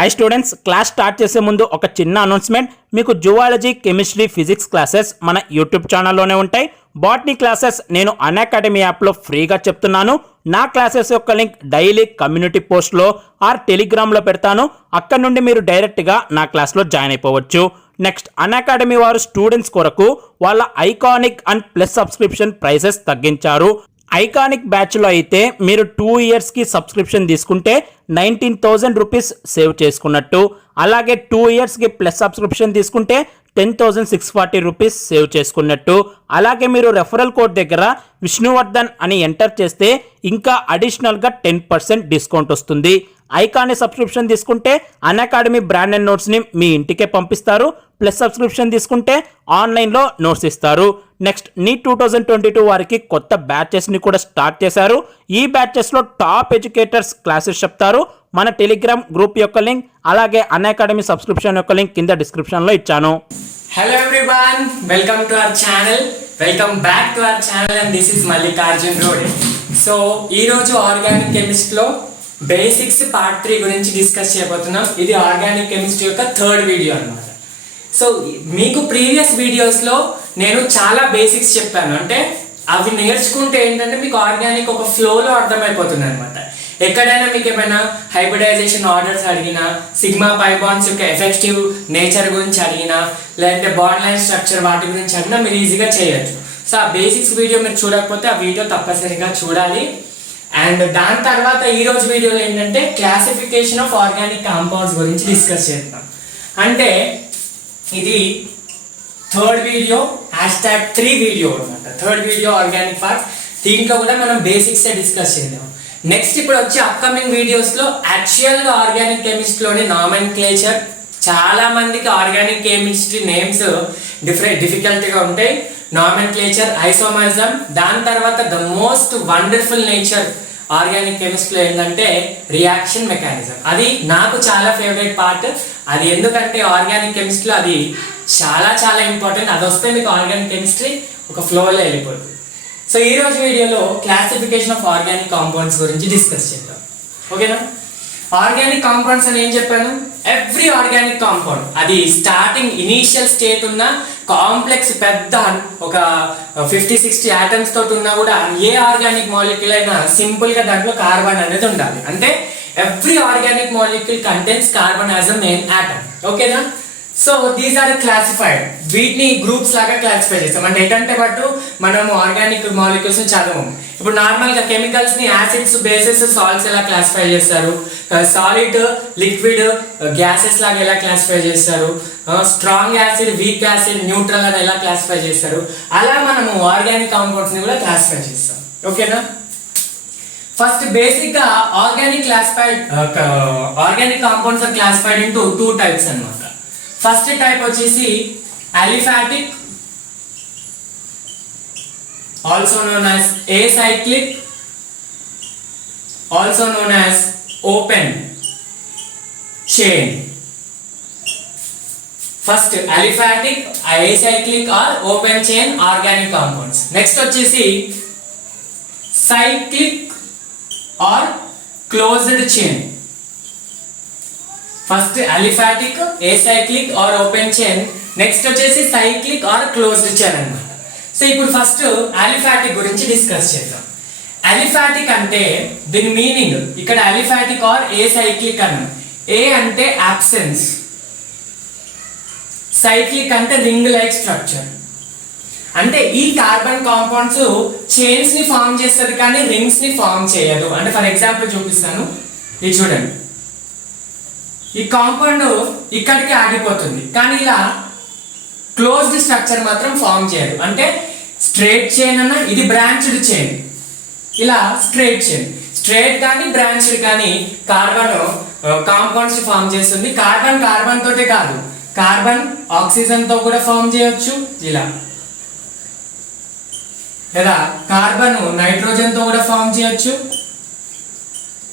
Hi students, class start చేసే ముందు ఒక చిన్న అనౌన్స్మెంట్. మీకు జువాలజీ, కెమిస్ట్రీ, ఫిజిక్స్ క్లాసెస్ మన యూట్యూబ్ ఛానల్లోనే ఉంటాయి. బాటనీ క్లాసెస్ నేను అన్అకాడమీ యాప్లో ఫ్రీగా చెప్తున్నాను. నా క్లాసెస్ యొక్క లింక్ డైలీ కమ్యూనిటీ పోస్ట్లో ఆర్ టెలిగ్రామ్లో పెడతాను. అక్కడ నుండి మీరు డైరెక్ట్గా నా క్లాస్లో జాయిన్ అయిపోవచ్చు. నెక్స్ట్, అన్అకాడమీ వారు స్టూడెంట్స్ కొరకు వాళ్ళ iconic and plus subscription prices తగ్గించారు. ఐకానిక్ బ్యాచ్లో అయితే మీరు 2 ఇయర్స్కి సబ్స్క్రిప్షన్ తీసుకుంటే 19,000 రూపీస్ సేవ్ చేసుకున్నట్టు. అలాగే 2 ఇయర్స్కి ప్లస్ సబ్స్క్రిప్షన్ తీసుకుంటే 10,640 రూపీస్ సేవ్ చేసుకున్నట్టు. అలాగే మీరు రెఫరల్ కోడ్ దగ్గర విష్ణువర్ధన్ అని ఎంటర్ చేస్తే ఇంకా అడిషనల్గా 10% డిస్కౌంట్ వస్తుంది. ఐకానిక్ సబ్స్క్రిప్షన్ తీసుకుంటే అన్అకాడమీ బ్రాండెడ్ నోట్స్ని మీ ఇంటికే పంపిస్తారు. ప్లస్ సబ్స్క్రిప్షన్ తీసుకుంటే ఆన్లైన్లో నోట్స్ ఇస్తారు. నెక్స్ట్, నీట్ 2022 వారికి కొత్త బ్యాచెస్ని కూడా స్టార్ట్ చేశారు. ఈ బ్యాచెస్లో టాప్ ఎడ్యుకేటర్స్ క్లాసెస్ చెప్తారు. మన టెలిగ్రామ్ గ్రూప్ యొక్క లింక్ అలాగే అన్అకాడమీ సబ్స్క్రిప్షన్ యొక్క లింక్ కింద డిస్క్రిప్షన్లో ఇచ్చాను. Hello everyone, welcome to our channel. Welcome back to our channel and this is Mallikarjun Rode. So, ఈ రోజు ఆర్గానిక్ కెమిస్ట్రీలో బేసిక్స్ పార్ట్ 3 గురించి డిస్కస్ చేయబోతున్నాం. ఇది ఆర్గానిక్ కెమిస్ట్రీ యొక్క థర్డ్ వీడియో అన్నమాట. సో మీకు ప్రీవియస్ వీడియోస్లో నేను చాలా బేసిక్స్ చెప్పాను. అంటే అవి నేర్చుకుంటే ఏంటంటే మీకు ఆర్గానిక్ ఒక ఫ్లోలో అర్థమైపోతుంది అనమాట. ఎక్కడైనా మీకు ఏమైనా హైబ్రిడైజేషన్ ఆర్డర్స్ అడిగినా, సిగ్మా పై బాండ్స్ యొక్క ఎఫెక్టివ్ నేచర్ గురించి అడిగినా, లేదంటే బాండ్ లైన్ స్ట్రక్చర్ వాటి గురించి అడిగినా మీరు ఈజీగా చేయొచ్చు. సో ఆ బేసిక్స్ వీడియో మీరు చూడకపోతే ఆ వీడియో తప్పనిసరిగా చూడాలి. అండ్ దాని తర్వాత ఈరోజు వీడియోలో ఏంటంటే క్లాసిఫికేషన్ ఆఫ్ ఆర్గానిక్ కాంపౌండ్స్ గురించి డిస్కస్ చేద్దాం. అంటే ఇది థర్డ్ వీడియో #3 వీడియో అనమాట. Third video organic part. దీంట్లో కూడా మనం బేసిక్స్ డిస్కస్ చేద్దాం. నెక్స్ట్ ఇప్పుడు వచ్చే అప్కమింగ్ వీడియోస్లో యాక్చువల్గా ఆర్గానిక్ కెమిస్ట్రీలోని నామెన్క్లేచర్, చాలా మందికి ఆర్గానిక్ కెమిస్ట్రీ నేమ్స్ డిఫికల్ట్గా ఉంటాయి. నామెన్క్లేచర్, ఐసోమరిజం, దాని తర్వాత the most wonderful nature organic కెమిస్ట్రీలో ఏంటంటే రియాక్షన్ మెకానిజం. అది నాకు చాలా ఫేవరెట్ పార్ట్. అది ఎందుకంటే ఆర్గానిక్ కెమిస్ట్రీలో అది చాలా చాలా ఇంపార్టెంట్. అది వస్తే మీకు ఆర్గానిక్ కెమిస్ట్రీ ఒక ఫ్లోలో వెళ్ళిపోతుంది. సో ఈ రోజు వీడియోలో క్లాసిఫికేషన్ ఆఫ్ ఆర్గానిక్ కాంపౌండ్స్ గురించి డిస్కస్ చేద్దాం. ఓకేనా? ఆర్గానిక్ కాంపౌండ్స్ అని ఏం చెప్పాను? ఎవ్రీ ఆర్గానిక్ కాంపౌండ్ అది స్టార్టింగ్ ఇనీషియల్ స్టేట్ ఉన్న కాంప్లెక్స్ పెద్ద ఒక 50-60 ఆటమ్స్ తోటి ఉన్నా కూడా ఏ ఆర్గానిక్ మాలిక్యూల్ అయినా సింపుల్ గా దాంట్లో కార్బన్ అనేది ఉండాలి. అంటే every organic molecule contains carbon as a main atom. ఓకేనా? So these are classified. వీటిని గ్రూప్స్ లాగా క్లాసిఫై చేస్తాం. అంటే ఏంటంటే బట్ మనము ఆర్గానిక్ మాలిక్యూల్స్ చదవము. ఇప్పుడు నార్మల్ గా కెమికల్స్ ని యాసిడ్స్, బేసెస్, సాల్ట్స్ ఎలా క్లాసిఫై చేస్తారు, సాలిడ్, లిక్విడ్, గ్యాసెస్ లాగా ఎలా క్లాసిఫై చేస్తారు, strong acid, weak acid, neutral అని ఎలా క్లాసిఫై చేస్తారు, అలా మనము ఆర్గానిక్ కాంపౌండ్స్ ని కూడా క్లాసిఫై చేస్తాం. ఓకేనా? ఫస్ట్ బేసిక్ గా organic compounds are classified into 2 types అన్నమాట. ఫస్ట్ టైప్ వచ్చేసి aliphatic, also known as acyclic, also known as open chain. First aliphatic, acyclic or open chain organic compounds. Next వచ్చేసి cyclic or closed chain. First aliphatic, acyclic or open chain. Next వచ్చేసి cyclic or closed chain అన్నమాట. So ఇప్పుడు first aliphatic గురించి discuss చేద్దాం. Aliphatic అంటే దీని meaning ఇక్కడ aliphatic are acyclic అన్నాం. ఏ అంటే అబ్సెన్స్, సైక్లిక్ అంటే రింగ్ లైక్ స్ట్రక్చర్. అంటే ఈ కార్బన్ కాంపౌండ్స్ చైన్స్ ని ఫామ్ చేస్తుంది కానీ రింగ్స్ ని ఫామ్ చేయదు. అంటే ఫర్ ఎగ్జాంపుల్ చూపిస్తాను, ఇది చూడండి. ఈ కాంపౌండ్ ఇక్కడికి ఆగిపోతుంది కానీ ఇలా క్లోజ్డ్ స్ట్రక్చర్ మాత్రం ఫామ్ చేయదు. అంటే స్ట్రైట్ చైన్ అన్న ఇది బ్రాంచ్డ్ చైన్, ఇలా స్ట్రైట్ చైన్, స్ట్రైట్ కానీ బ్రాంచ్డ్ కానీ కార్బన్ కాంపౌండ్స్ ఫామ్ చేస్తుంది. కార్బన్ తోటే కాదు, కార్బన్ ఆక్సిజన్ తో కూడా ఫామ్ చేయొచ్చు ఇలా, లేదా కార్బన్ నైట్రోజన్ తో కూడా ఫామ్ చేయొచ్చు.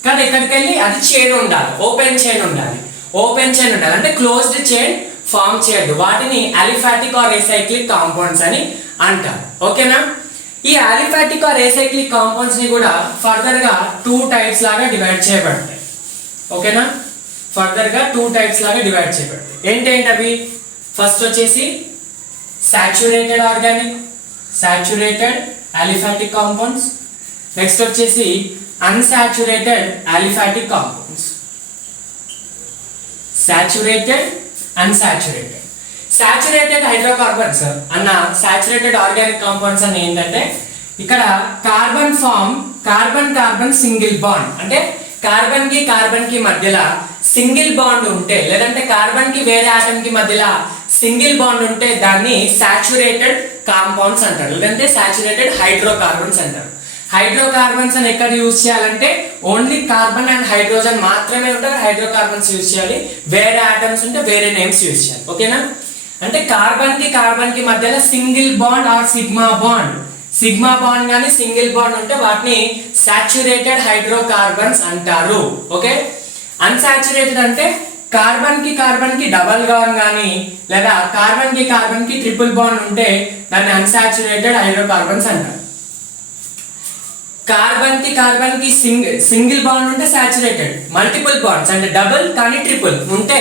కానీ ఎక్కడికి వెళ్ళి అది చైన్ ఉండాలి, ఓపెన్ చైన్ ఉండాలి. ఓపెన్ చైన్ ఉండాలి అంటే క్లోజ్డ్ చైన్ ఫామ్ చేయదు. వాటిని అలిఫాటిక్ ఆర్ ఏసైక్లిక్ కాంపౌండ్స్ అని అంటారు. ఓకేనా? ఈ అలిఫాటిక్ ఆర్ ఏసైక్లిక్ కాంపౌండ్స్ ని కూడా ఫర్దర్ గా 2 టైప్స్ లాగా డివైడ్ చేయబడతాయి. ఓకేనా? ఫర్దర్ గా 2 టైప్స్ లాగా డివైడ్ చేయబడతాయి. ఏంటేంటి అవి? ఫస్ట్ వచ్చేసి saturated organic, saturated aliphatic compounds. Next వచ్చేసి unsaturated aliphatic compounds. Saturated, unsaturated. Saturated hydrocarbons అన్న సాచురేటెడ్ ఆర్గానిక్ కాంపౌండ్స్ అని ఏంటంటే ఇక్కడ carbon form carbon carbon single bond, అంటే కార్బన్ కి మధ్యలో సింగిల్ బాండ్ ఉంటే, లేదంటే కార్బన్ కి వేరే ఆటం కి మధ్యలో సింగిల్ బాండ్ ఉంటే దాన్ని సాచురేటెడ్ కాంపౌండ్స్ అంటారు, లేదంటే సాచురేటెడ్ హైడ్రోకార్బన్స్ అంటారు. హైడ్రోకార్బన్స్ అని ఎక్కడ యూజ్ చేయాలంటే ఓన్లీ కార్బన్ అండ్ హైడ్రోజన్ మాత్రమే ఉంటారు, హైడ్రోకార్బన్స్ యూజ్ చేయాలి. వేరే ఆటమ్స్ ఉంటే వేరే నేమ్స్ యూజ్ చేయాలి. ఓకేనా? అంటే కార్బన్ కి మధ్యలో single bond or sigma bond కానీ సింగిల్ బాండ్ ఉంటే వాటిని సాచురేటెడ్ హైడ్రోకార్బన్స్ అంటారు. ఓకే. అన్సాచురేటెడ్ అంటే కార్బన్ కి డబల్ బాండ్ కానీ లేదా కార్బన్ కి ట్రిపుల్ బాండ్ ఉంటే దాన్ని అన్సాచురేటెడ్ హైడ్రోకార్బన్స్ అంటారు. కార్బన్ కి సింగిల్ బాండ్ ఉంటే సాచురేటెడ్, మల్టిపుల్ బాండ్స్ అంటే డబుల్ కానీ ట్రిపుల్ ఉంటే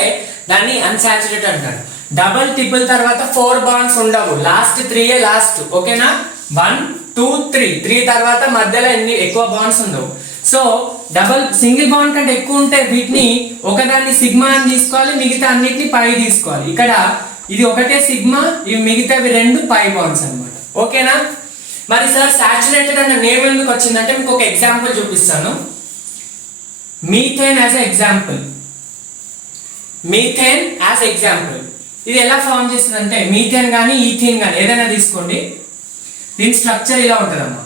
దాన్ని అన్సాచురేటెడ్ అంటారు. డబుల్ ట్రిపుల్ తర్వాత 4 బాండ్స్ ఉండవు, లాస్ట్ 3 లాస్ట్. ఓకేనా? 1 2 3 తర్వాత మధ్యలో ఎక్కువ బాండ్స్ ఉండవు. సో డబుల్ సింగిల్ బాండ్ కంటే ఎక్కువ ఉంటే వీటిని ఒకదాన్ని సిగ్మా అని తీసుకోవాలి, మిగతా అన్నిటిని పై తీసుకోవాలి. ఇక్కడ ఇది ఒకటే సిగ్మా, ఇవి మిగతావి 2 పై బాండ్స్ అన్నమాట. ఓకేనా? మరి సార్ సాచురేటెడ్ అన్న నేమ్ ఎందుకు వచ్చిందంటే మీకు ఒక ఎగ్జాంపుల్ చూపిస్తాను. Methane as example. ఇది ఎలా ఫామ్ చేస్తుందంటే మీథేన్ కానీ ఈథేన్ కానీ ఏదైనా తీసుకోండి, దీని స్ట్రక్చర్ ఇలా ఉంటుందమ్మా.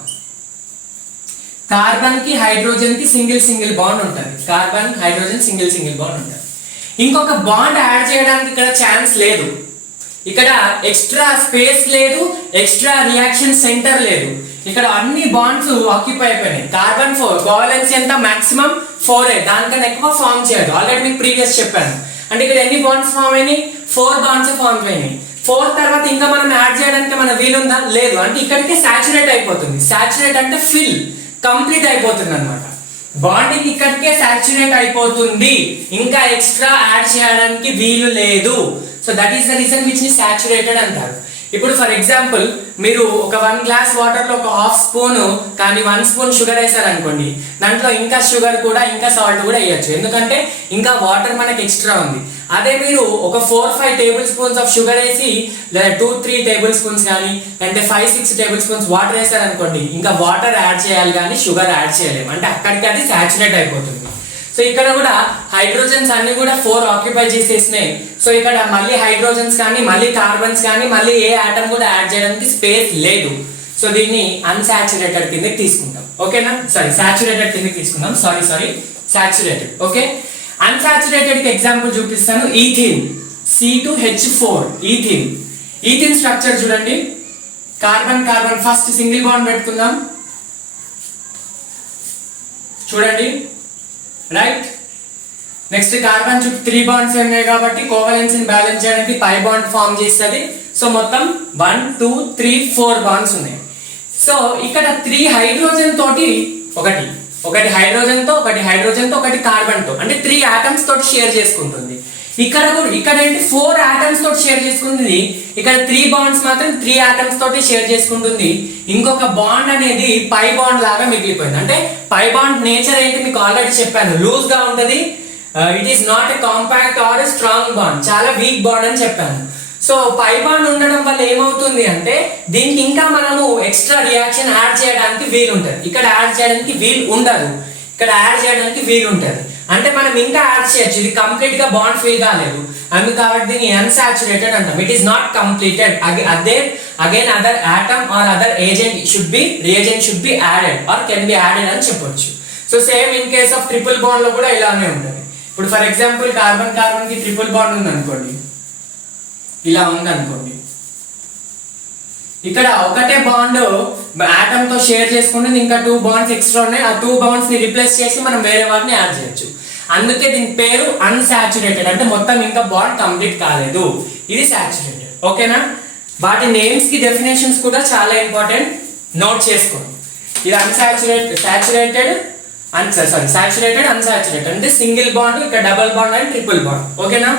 కార్బన్ కి హైడ్రోజన్ కి సింగిల్ బాండ్ ఉంటుంది, కార్బన్ హైడ్రోజన్ సింగిల్ బాండ్ ఉంటుంది. ఇంకొక బాండ్ యాడ్ చేయడానికి ఇక్కడ ఛాన్స్ లేదు, ఇక్కడ ఎక్స్ట్రా స్పేస్ లేదు, ఎక్స్ట్రా రియాక్షన్ సెంటర్ లేదు. ఇక్కడ అన్ని బాండ్స్ ఆక్యుపై అయిపోయినాయి. కార్బన్ 4 కోవలెన్సీ ఎంత? మాక్సిమం 4, దానికన్నా ఎక్కువ ఫామ్ చేయదు. ఆల్రెడీ మీకు ప్రీవియస్ చెప్పాను. అంటే ఇక్కడ ఎన్ని బాండ్స్ ఫామ్ అయినాయి? 4 బాండ్స్ ఫామ్ అయినాయి. 4 తర్వాత ఇంకా మనం యాడ్ చేయడానికి మన వీలుందా? లేదు. అంటే ఇక్కడికే సాచురేట్ అయిపోతుంది. సాచురేట్ అంటే ఫిల్, కంప్లీట్ అయిపోతుంది అన్నమాట. బాండింగ్ ఇక్కడికే సాచురేట్ అయిపోతుంది, ఇంకా ఎక్స్ట్రా యాడ్ చేయడానికి వీలు లేదు. So that is the reason which ని సాచురేటెడ్ అంటారు. ఇప్పుడు ఫర్ ఎగ్జాంపుల్ మీరు ఒక 1 గ్లాస్ వాటర్ లో ఒక హాఫ్ స్పూన్ కానీ 1 స్పూన్ షుగర్ వేసారు అనుకోండి, దాంట్లో ఇంకా షుగర్ కూడా ఇంకా సాల్ట్ కూడా వేయచ్చు, ఎందుకంటే ఇంకా వాటర్ మనకి ఎక్స్ట్రా ఉంది. అదే మీరు ఒక 4-5 టేబుల్ స్పూన్స్ ఆఫ్ షుగర్ వేసి లేదా 2-3 టేబుల్ స్పూన్స్ కానీ అంటే 5-6 టేబుల్ స్పూన్స్ వాటర్ వేసారు అనుకోండి, ఇంకా వాటర్ యాడ్ చేయాలి కానీ షుగర్ యాడ్ చేయలేము, అంటే అక్కడికి అది సాచురేట్ అయిపోతుంది. సో ఇక్కడ కూడా హైడ్రోజన్స్ అన్ని కూడా 4 ఆక్యుపై చేసేసినాయి. సో ఇక్కడ మళ్ళీ హైడ్రోజన్స్ కానీ మళ్ళీ కార్బన్స్ కానీ మళ్ళీ ఏ ఆటం కూడా యాడ్ చేయడానికి స్పేస్ లేదు. సో దీన్ని అన్సాచురేటెడ్ కిందకి తీసుకుంటాం. ఓకేనా? సాచురేటెడ్ కిందకి తీసుకుందాం. సాచురేటెడ్. ఓకే. అన్సాచురేటెడ్ కి ఎగ్జాంపుల్ చూపిస్తాను. ఈథీన్, C2H4 ఈథీన్ స్ట్రక్చర్ చూడండి. కార్బన్ ఫస్ట్ సింగిల్ బాండ్ పెట్టుకుందాం, చూడండి. రైట్. నెక్స్ట్ కార్బన్ చుట్టూ 3 బాండ్స్ ఉన్నాయి కాబట్టి కోవలెన్సీని బ్యాలెన్స్ చేయడానికి పై బాండ్ ఫామ్ చేస్తుంది. సో మొత్తం 1 2 3 4 బాండ్స్ ఉన్నాయి. సో ఇక్కడ 3 హైడ్రోజన్ తోటి ఒకటి హైడ్రోజన్ తో ఒకటి కార్బన్ తో, అంటే 3 ఆటమ్స్ తోటి షేర్ చేసుకుంటుంది. ఇక్కడ ఏంటి 4 ఆటమ్స్ తోటి షేర్ చేసుకుంటుంది. ఇక్కడ 3 బాండ్స్ మాత్రం 3 ఆటమ్స్ తోటి షేర్ చేసుకుంటుంది. ఇంకొక బాండ్ అనేది పై బాండ్ లాగా మిగిలిపోయింది. అంటే పై బాండ్ నేచర్ ఏంటి మీకు ఆల్రెడీ చెప్పాను, లూజ్ గా ఉంటది. It is not a compact or a strong bond, చాలా వీక్ బాండ్ అని చెప్పాను. సో పై బాండ్ ఉండడం వల్ల ఏమవుతుంది అంటే దీనికి ఇంకా మనము ఎక్స్ట్రా రియాక్షన్ యాడ్ చేయడానికి వీలు ఉంటుంది. ఇక్కడ యాడ్ చేయడానికి వీలు ఉండదు, ఇక్కడ యాడ్ చేయడానికి వీలు ఉంటుంది. అంటే మనం ఇంకా యాడ్ చేయొచ్చు, ఇది కంప్లీట్ గా బాండ్ ఫిల్ కాలేదు అందుకు, కాబట్టి దీన్ని అన్సాచురేటెడ్ అంటాం. It is not completed. Again other atom or other reagent should be added or can be added అని చెప్పొచ్చు. So same in case of triple bond లో కూడా ఇలానే ఉంటుంది. ఇప్పుడు ఫర్ ఎగ్జాంపుల్ కార్బన్ కి ట్రిపుల్ బాండ్ ఉంది అనుకోండి, ఇలా ఉంది అనుకోండి. ఇక్కడ ఒకటే బాండ్ ఆటమ్ తో షేర్ చేసుకుంటుంది, ఇంకా 2 బాండ్స్ ఎక్స్ట్రా ఉన్నాయి. ఆ 2 బాండ్స్ ని రిప్లేస్ చేసి మనం వేరే వాటిని యాడ్ చేయొచ్చు. అందుకే దీని పేరు అన్సాచురేటెడ్, అంటే మొత్తం ఇంకా బాండ్ కంప్లీట్ కాలేదు. ఇది సాచురేటెడ్. ఓకేనా? వాటి నేమ్స్ కి డెఫినేషన్స్ కూడా చాలా ఇంపార్టెంట్, నోట్ చేసుకోండి. ఇది సాచురేటెడ్, సాచురేటెడ్ అన్సాచురేటెడ్ అంటే సింగిల్ బాండ్, ఇక్కడ double bond and triple bond. ఓకేనా,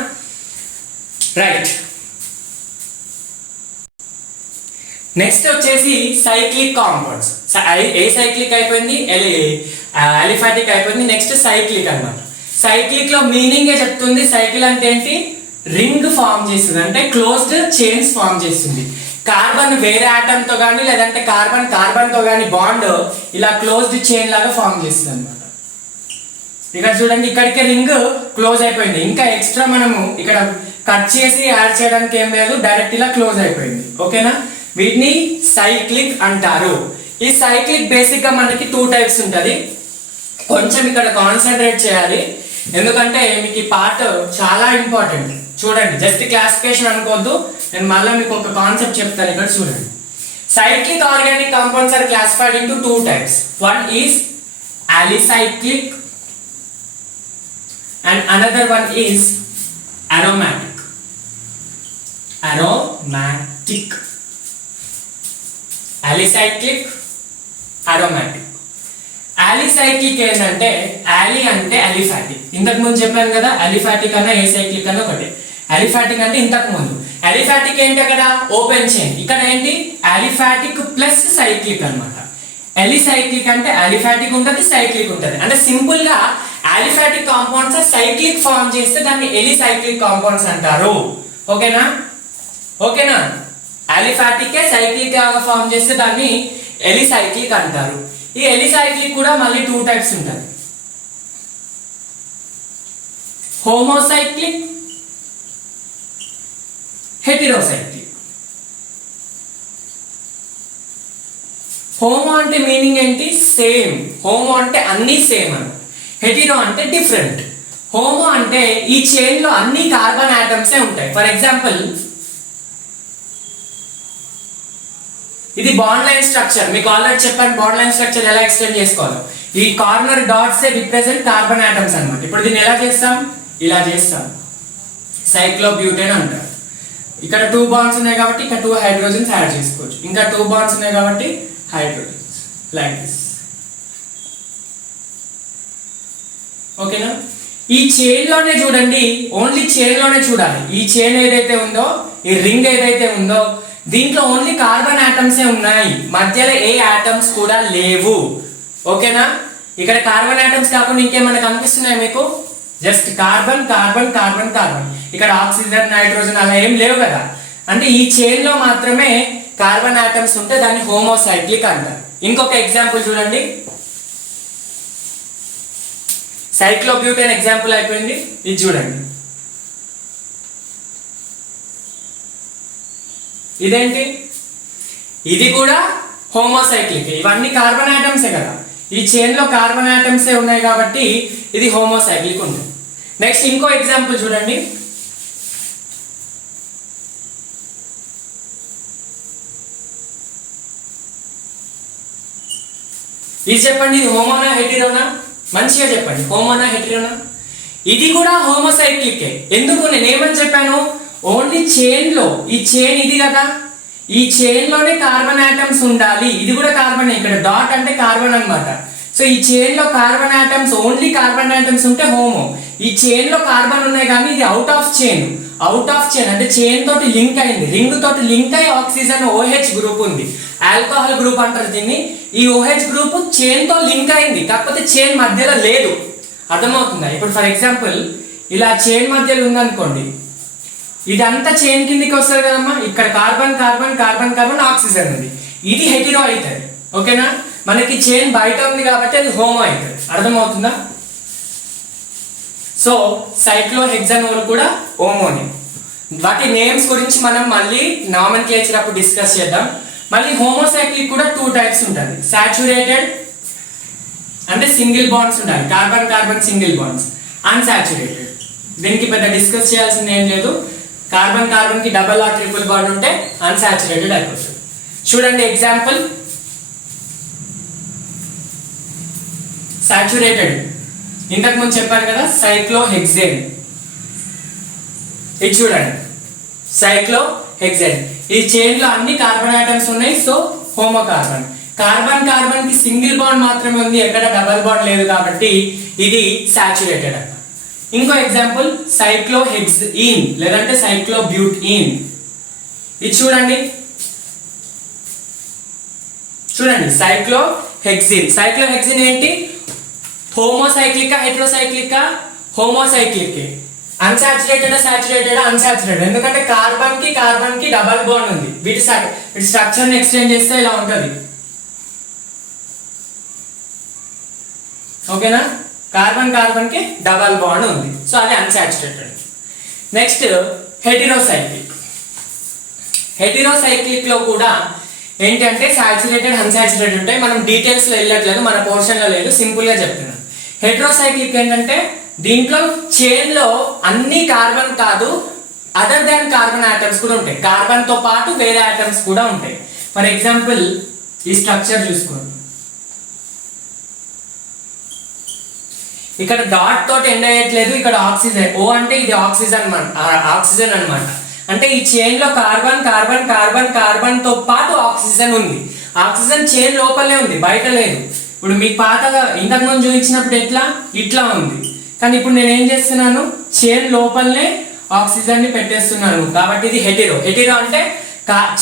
రైట్. నెక్స్ట్ వచ్చేసి సైక్లిక్ కాంపౌండ్స్. ఏ సైక్లిక్ అయిపోయింది, అలిఫాటిక్ అయిపోయింది, నెక్స్ట్ సైక్లిక్ అన్నమాట. సైక్లిక్ లో మీనింగే చెప్తుంది. సైకిల్ అంటే ఏంటి, రింగ్ ఫామ్ చేస్తుంది, అంటే క్లోజ్డ్ చైన్స్ ఫామ్ చేస్తుంది. కార్బన్ వేరే ఆటమ్ తో కానీ లేదంటే కార్బన్ తో కానీ బాండ్ ఇలా క్లోజ్డ్ చైన్ లాగా ఫామ్ చేస్తుంది అనమాట. ఇక్కడ చూడండి, ఇక్కడికే రింగ్ క్లోజ్ అయిపోయింది, ఇంకా ఎక్స్ట్రా మనము ఇక్కడ కట్ చేసి యాడ్ చేయడానికి ఏం లేదు, డైరెక్ట్ ఇలా క్లోజ్ అయిపోయింది. ఓకేనా, వీటిని సైక్లిక్ అంటారు. ఈ సైక్లిక్ బేసిక్ గా మనకి 2 టైప్స్ ఉంటది. కొంచెం ఇక్కడ కాన్సన్ట్రేట్ చేయాలి, ఎందుకంటే మీకు ఈ పార్ట్ చాలా ఇంపార్టెంట్. చూడండి, జస్ట్ క్లాసిఫికేషన్ అనుకోవద్దు, నేను మళ్ళీ మీకు ఒక కాన్సెప్ట్ చెప్తాను. ఇక్కడ చూడండి, cyclic organic compounds are classified into 2 types. One is alicyclic and another one is aromatic. alicyclic, aromatic. alicyclic ఏంటంటే ali అంటే అలిఫాటిక్. ఇంతకు ముందు చెప్పాను కదా, అలిఫాటిక్ అన్న ఏసైక్లిక్ అన్న ఒకటే. అలిఫాటిక్ అంటే ఇంతకు ముందు, అలిఫాటిక్ ఏంటి అక్కడ ఓపెన్ చైన్, ఇక్కడ ఏంటి అలిఫాటిక్ ప్లస్ సైక్లిక్ అన్నమాట. అలిసైక్లిక్ అంటే అలిఫాటిక్ ఉంటుంది, సైక్లిక్ ఉంటుంది. అంటే సింపుల్ గా అలిఫాటిక్ కాంపౌండ్స్ సైక్లిక్ ఫామ్ చేస్తే దాన్ని ఎలిసైక్లిక్ కాంపౌండ్స్ అంటారు. ఓకేనా, అలిఫాటిక్ సైక్లిక్ గా ఫామ్ చేస్తే దాన్ని ఎలిసైక్లిక్ అంటారు. ఈ ఎలిసైక్లిక్ కూడా మళ్ళీ 2 టైప్స్ ఉంటుంది. హోమోసైక్లిక్, హెటిరోసైక్లిక్. హోమో అంటే మీనింగ్ ఏంటి, సేమ్. హోమో అంటే అన్ని సేమ్ అని. హెటిరో అంటే డిఫరెంట్. హోమో అంటే ఈ చైన్ లో అన్ని కార్బన్ ఆటమ్సే ఉంటాయి. ఫర్ ఎగ్జాంపుల్, ఇది బాండ్ లైన్ స్ట్రక్చర్. మీకు ఆల్రెడీ చెప్పాను బాండ్ లైన్ స్ట్రక్చర్ ఎలా ఎక్స్టెండ్ చేసుకోవాలో. ఈ corner dots represent carbon atoms అన్నమాట. ఇప్పుడు దీన్ని ఎలా చేస్తాం, ఇలా చేస్తాం, సైక్లోబ్యూటేన్ అంటారు. ఇక్కడ 2 బాండ్స్ ఉన్నాయి కాబట్టి ఇక్కడ 2 హైడ్రోజన్స్ యాడ్ చేసుకోవచ్చు. ఇంకా 2 బాండ్స్ ఉన్నాయి కాబట్టి హైడ్రోజన్స్, లైక్ దిస్. ఓకేనా, ఈ చైన్ లోనే చూడండి, ఓన్లీ చైన్ లోనే చూడాలి. ఈ చైన్ ఏదైతే ఉందో, ఈ రింగ్ ఏదైతే ఉందో, దీంట్లో ఓన్లీ కార్బన్ ఆటమ్సే ఉన్నాయి, మధ్యలో ఏ ఆటమ్స్ కూడా లేవు. ఓకేనా, ఇక్కడ కార్బన్ ఆటమ్స్ కాకుండా ఇంకేమైనా కనిపిస్తున్నాయి మీకు, just carbon carbon carbon carbon. ఇక్కడ ఆక్సిజన్ నైట్రోజన్ అలా ఏం లేవు కదా. అంటే ఈ చైన్ లో మాత్రమే కార్బన్ ఆటమ్స్ ఉంటే దాన్ని హోమోసైక్లిక్ అంటారు. ఇంకొక ఎగ్జాంపుల్ చూడండి, సైక్లోబ్యూటేన్ ఎగ్జాంపుల్ అయిపోయింది. ఇది చూడండి, ఇదేంటి, ఇది కూడా హోమోసైక్లిక్. ఇవన్నీ కార్బన్ ఆటమ్సే కదా, ఈ చైన్ లో కార్బన్ ఆటమ్సే ఉన్నాయి కాబట్టి ఇది హోమోసైక్లిక్ ఉంది. నెక్స్ట్ ఇంకో ఎగ్జాంపుల్ చూడండి, ఇది చెప్పండి, ఇది హోమోనా హెటిరోనా, మంచిగా చెప్పండి, హోమోనా హెటిరోనా. ఇది కూడా హోమోసైక్లికే. ఎందుకు, నేను ఏమని చెప్పాను, ఓన్లీ చైన్ లో, ఈ చైన్ ఇది కదా, ఈ చైన్ లోనే కార్బన్ ఆటమ్స్ ఉండాలి. ఇది కూడా కార్బన్, ఇక్కడ డాట్ అంటే కార్బన్ అన్నమాట. సో ఈ చైన్ లో carbon atoms, only carbon atoms ఉంటే హోమో. ఈ చైన్ లో కార్బన్ ఉన్నాయి కానీ ఇది అవుట్ ఆఫ్ చైన్ అంటే చైన్ తోటి లింక్ అయింది, రింగ్ తోటి లింక్ అయ్యి ఆక్సిజన్ OH గ్రూప్ ఉంది, ఆల్కహాల్ గ్రూప్ అంటారు దీన్ని. ఈ OH గ్రూప్ చైన్ తో లింక్ అయింది, కాకపోతే చైన్ మధ్యలో లేదు. అర్థమవుతుందా? ఇప్పుడు ఫర్ ఎగ్జాంపుల్ ఇలా చైన్ మధ్యలో ఉందనుకోండి, ఇదంతా చైన్ కిందికి వస్తుంది కదమ్మా. ఇక్కడ carbon carbon carbon carbon oxygen ఉంది, ఇది హెటిరో అవుతుంది. ఓకేనా, మనకి చైన్ బయట ఉంది కాబట్టి అది హోమో అవుతుంది. అర్థమవుతుందా? సో సైక్లోహెక్సానోల్ కూడా హోమోనే. వాటి నేమ్స్ గురించి మనం మళ్ళీ నామెన్క్లేచర్ అప్పుడు డిస్కస్ చేద్దాం. మళ్ళీ హోమోసైక్లిక్ కూడా 2 టైప్స్ ఉంటుంది. సాచురేటెడ్ అంటే సింగిల్ బాండ్స్ ఉండాలి, carbon carbon single bonds. Unsaturated, దీనికి పెద్ద డిస్కస్ చేయాల్సింది ఏం లేదు. కార్బన్ కార్బన్ కి డబల్ ఆర్ ట్రిపుల్ బాండ్ ఉంటే అన్సాచురేటెడ్ అయిపోతుంది. చూడండి ఎగ్జాంపుల్, సాచురేటెడ్ ఇంతకు ముందు చెప్పాను కదా, సైక్లోహెక్సేన్. ఇది చూడండి, సైక్లోహెక్సేన్. ఈ చైన్ లో అన్ని కార్బన్ ఆటమ్స్ ఉన్నాయి, సో హోమోకార్బన్. కార్బన్ కార్బన్ కి సింగిల్ బాండ్ మాత్రమే ఉంది, ఎక్కడ డబల్ బాండ్ లేదు, కాబట్టి ఇది సాచురేటెడ్ అన్నమాట. ఇంకో ఎగ్జాంపుల్ సైక్లోహెక్సీన్ లేదంటే సైక్లోబ్యూటీన్. ఇది చూడండి సైక్లోహెక్సిన్ ఏంటి? హోమోసైక్లిక్ హెట్రోసైక్లిక్ హోమోసైక్లిక్. అన్సాచురేటెడ్ సాచురేటెడ్ అన్సాచురేటెడ్, ఎందుకంటే కార్బన్ కి డబల్ బాండ్ ఉంది. వీటి స్ట్రక్చర్ ని ఎక్స్టెండ్ చేస్తే ఇలా ఉంటుంది. ఓకేనా? కార్బన్ కి డబల్ బాండ్ ఉంది, సో అది అన్సాచురేటెడ్. నెక్స్ట్ హెటిరోసైక్లిక్ లో కూడా ఏంటంటే సాచురేటెడ్ అన్సాచురేటెడ్ ఉంటాయి. మనం డీటెయిల్స్ లో వెళ్ళట్లేదు, మన పోర్షన్ లో లేదు, సింపుల్ గా చెప్తున్నాను. హెట్రోసైక్లిక్ ఏంటంటే దీంట్లో చైన్ లో అన్ని కార్బన్ కాదు, అదర్ దాన్ కార్బన్ ఆటమ్స్ కూడా ఉంటాయి. కార్బన్ తో పాటు వేరే ఆటమ్స్ కూడా ఉంటాయి. ఫర్ ఎగ్జాంపుల్ ఈ స్ట్రక్చర్ చూసుకోండి. ఇక్కడ డాట్ తోటి ఎండ్ అయ్యట్లేదు, ఇక్కడ ఆక్సిజన్ ఓ అంటే ఇది ఆక్సిజన్ అన్నమాట. అంటే ఈ చైన్ లో కార్బన్ తో పాటు ఆక్సిజన్ ఉంది. ఆక్సిజన్ చైన్ లోపలే ఉంది, బయట లేదు. ఇప్పుడు మీకు పాతగా ఇంతకు ముందు చూపించినప్పుడు ఇట్లా ఉంది, కానీ ఇప్పుడు నేను ఏం చేస్తున్నాను, చైన్ లోపలనే ఆక్సిజన్ ని పెట్టేస్తున్నాను. కాబట్టి ఇది హెటిరో అంటే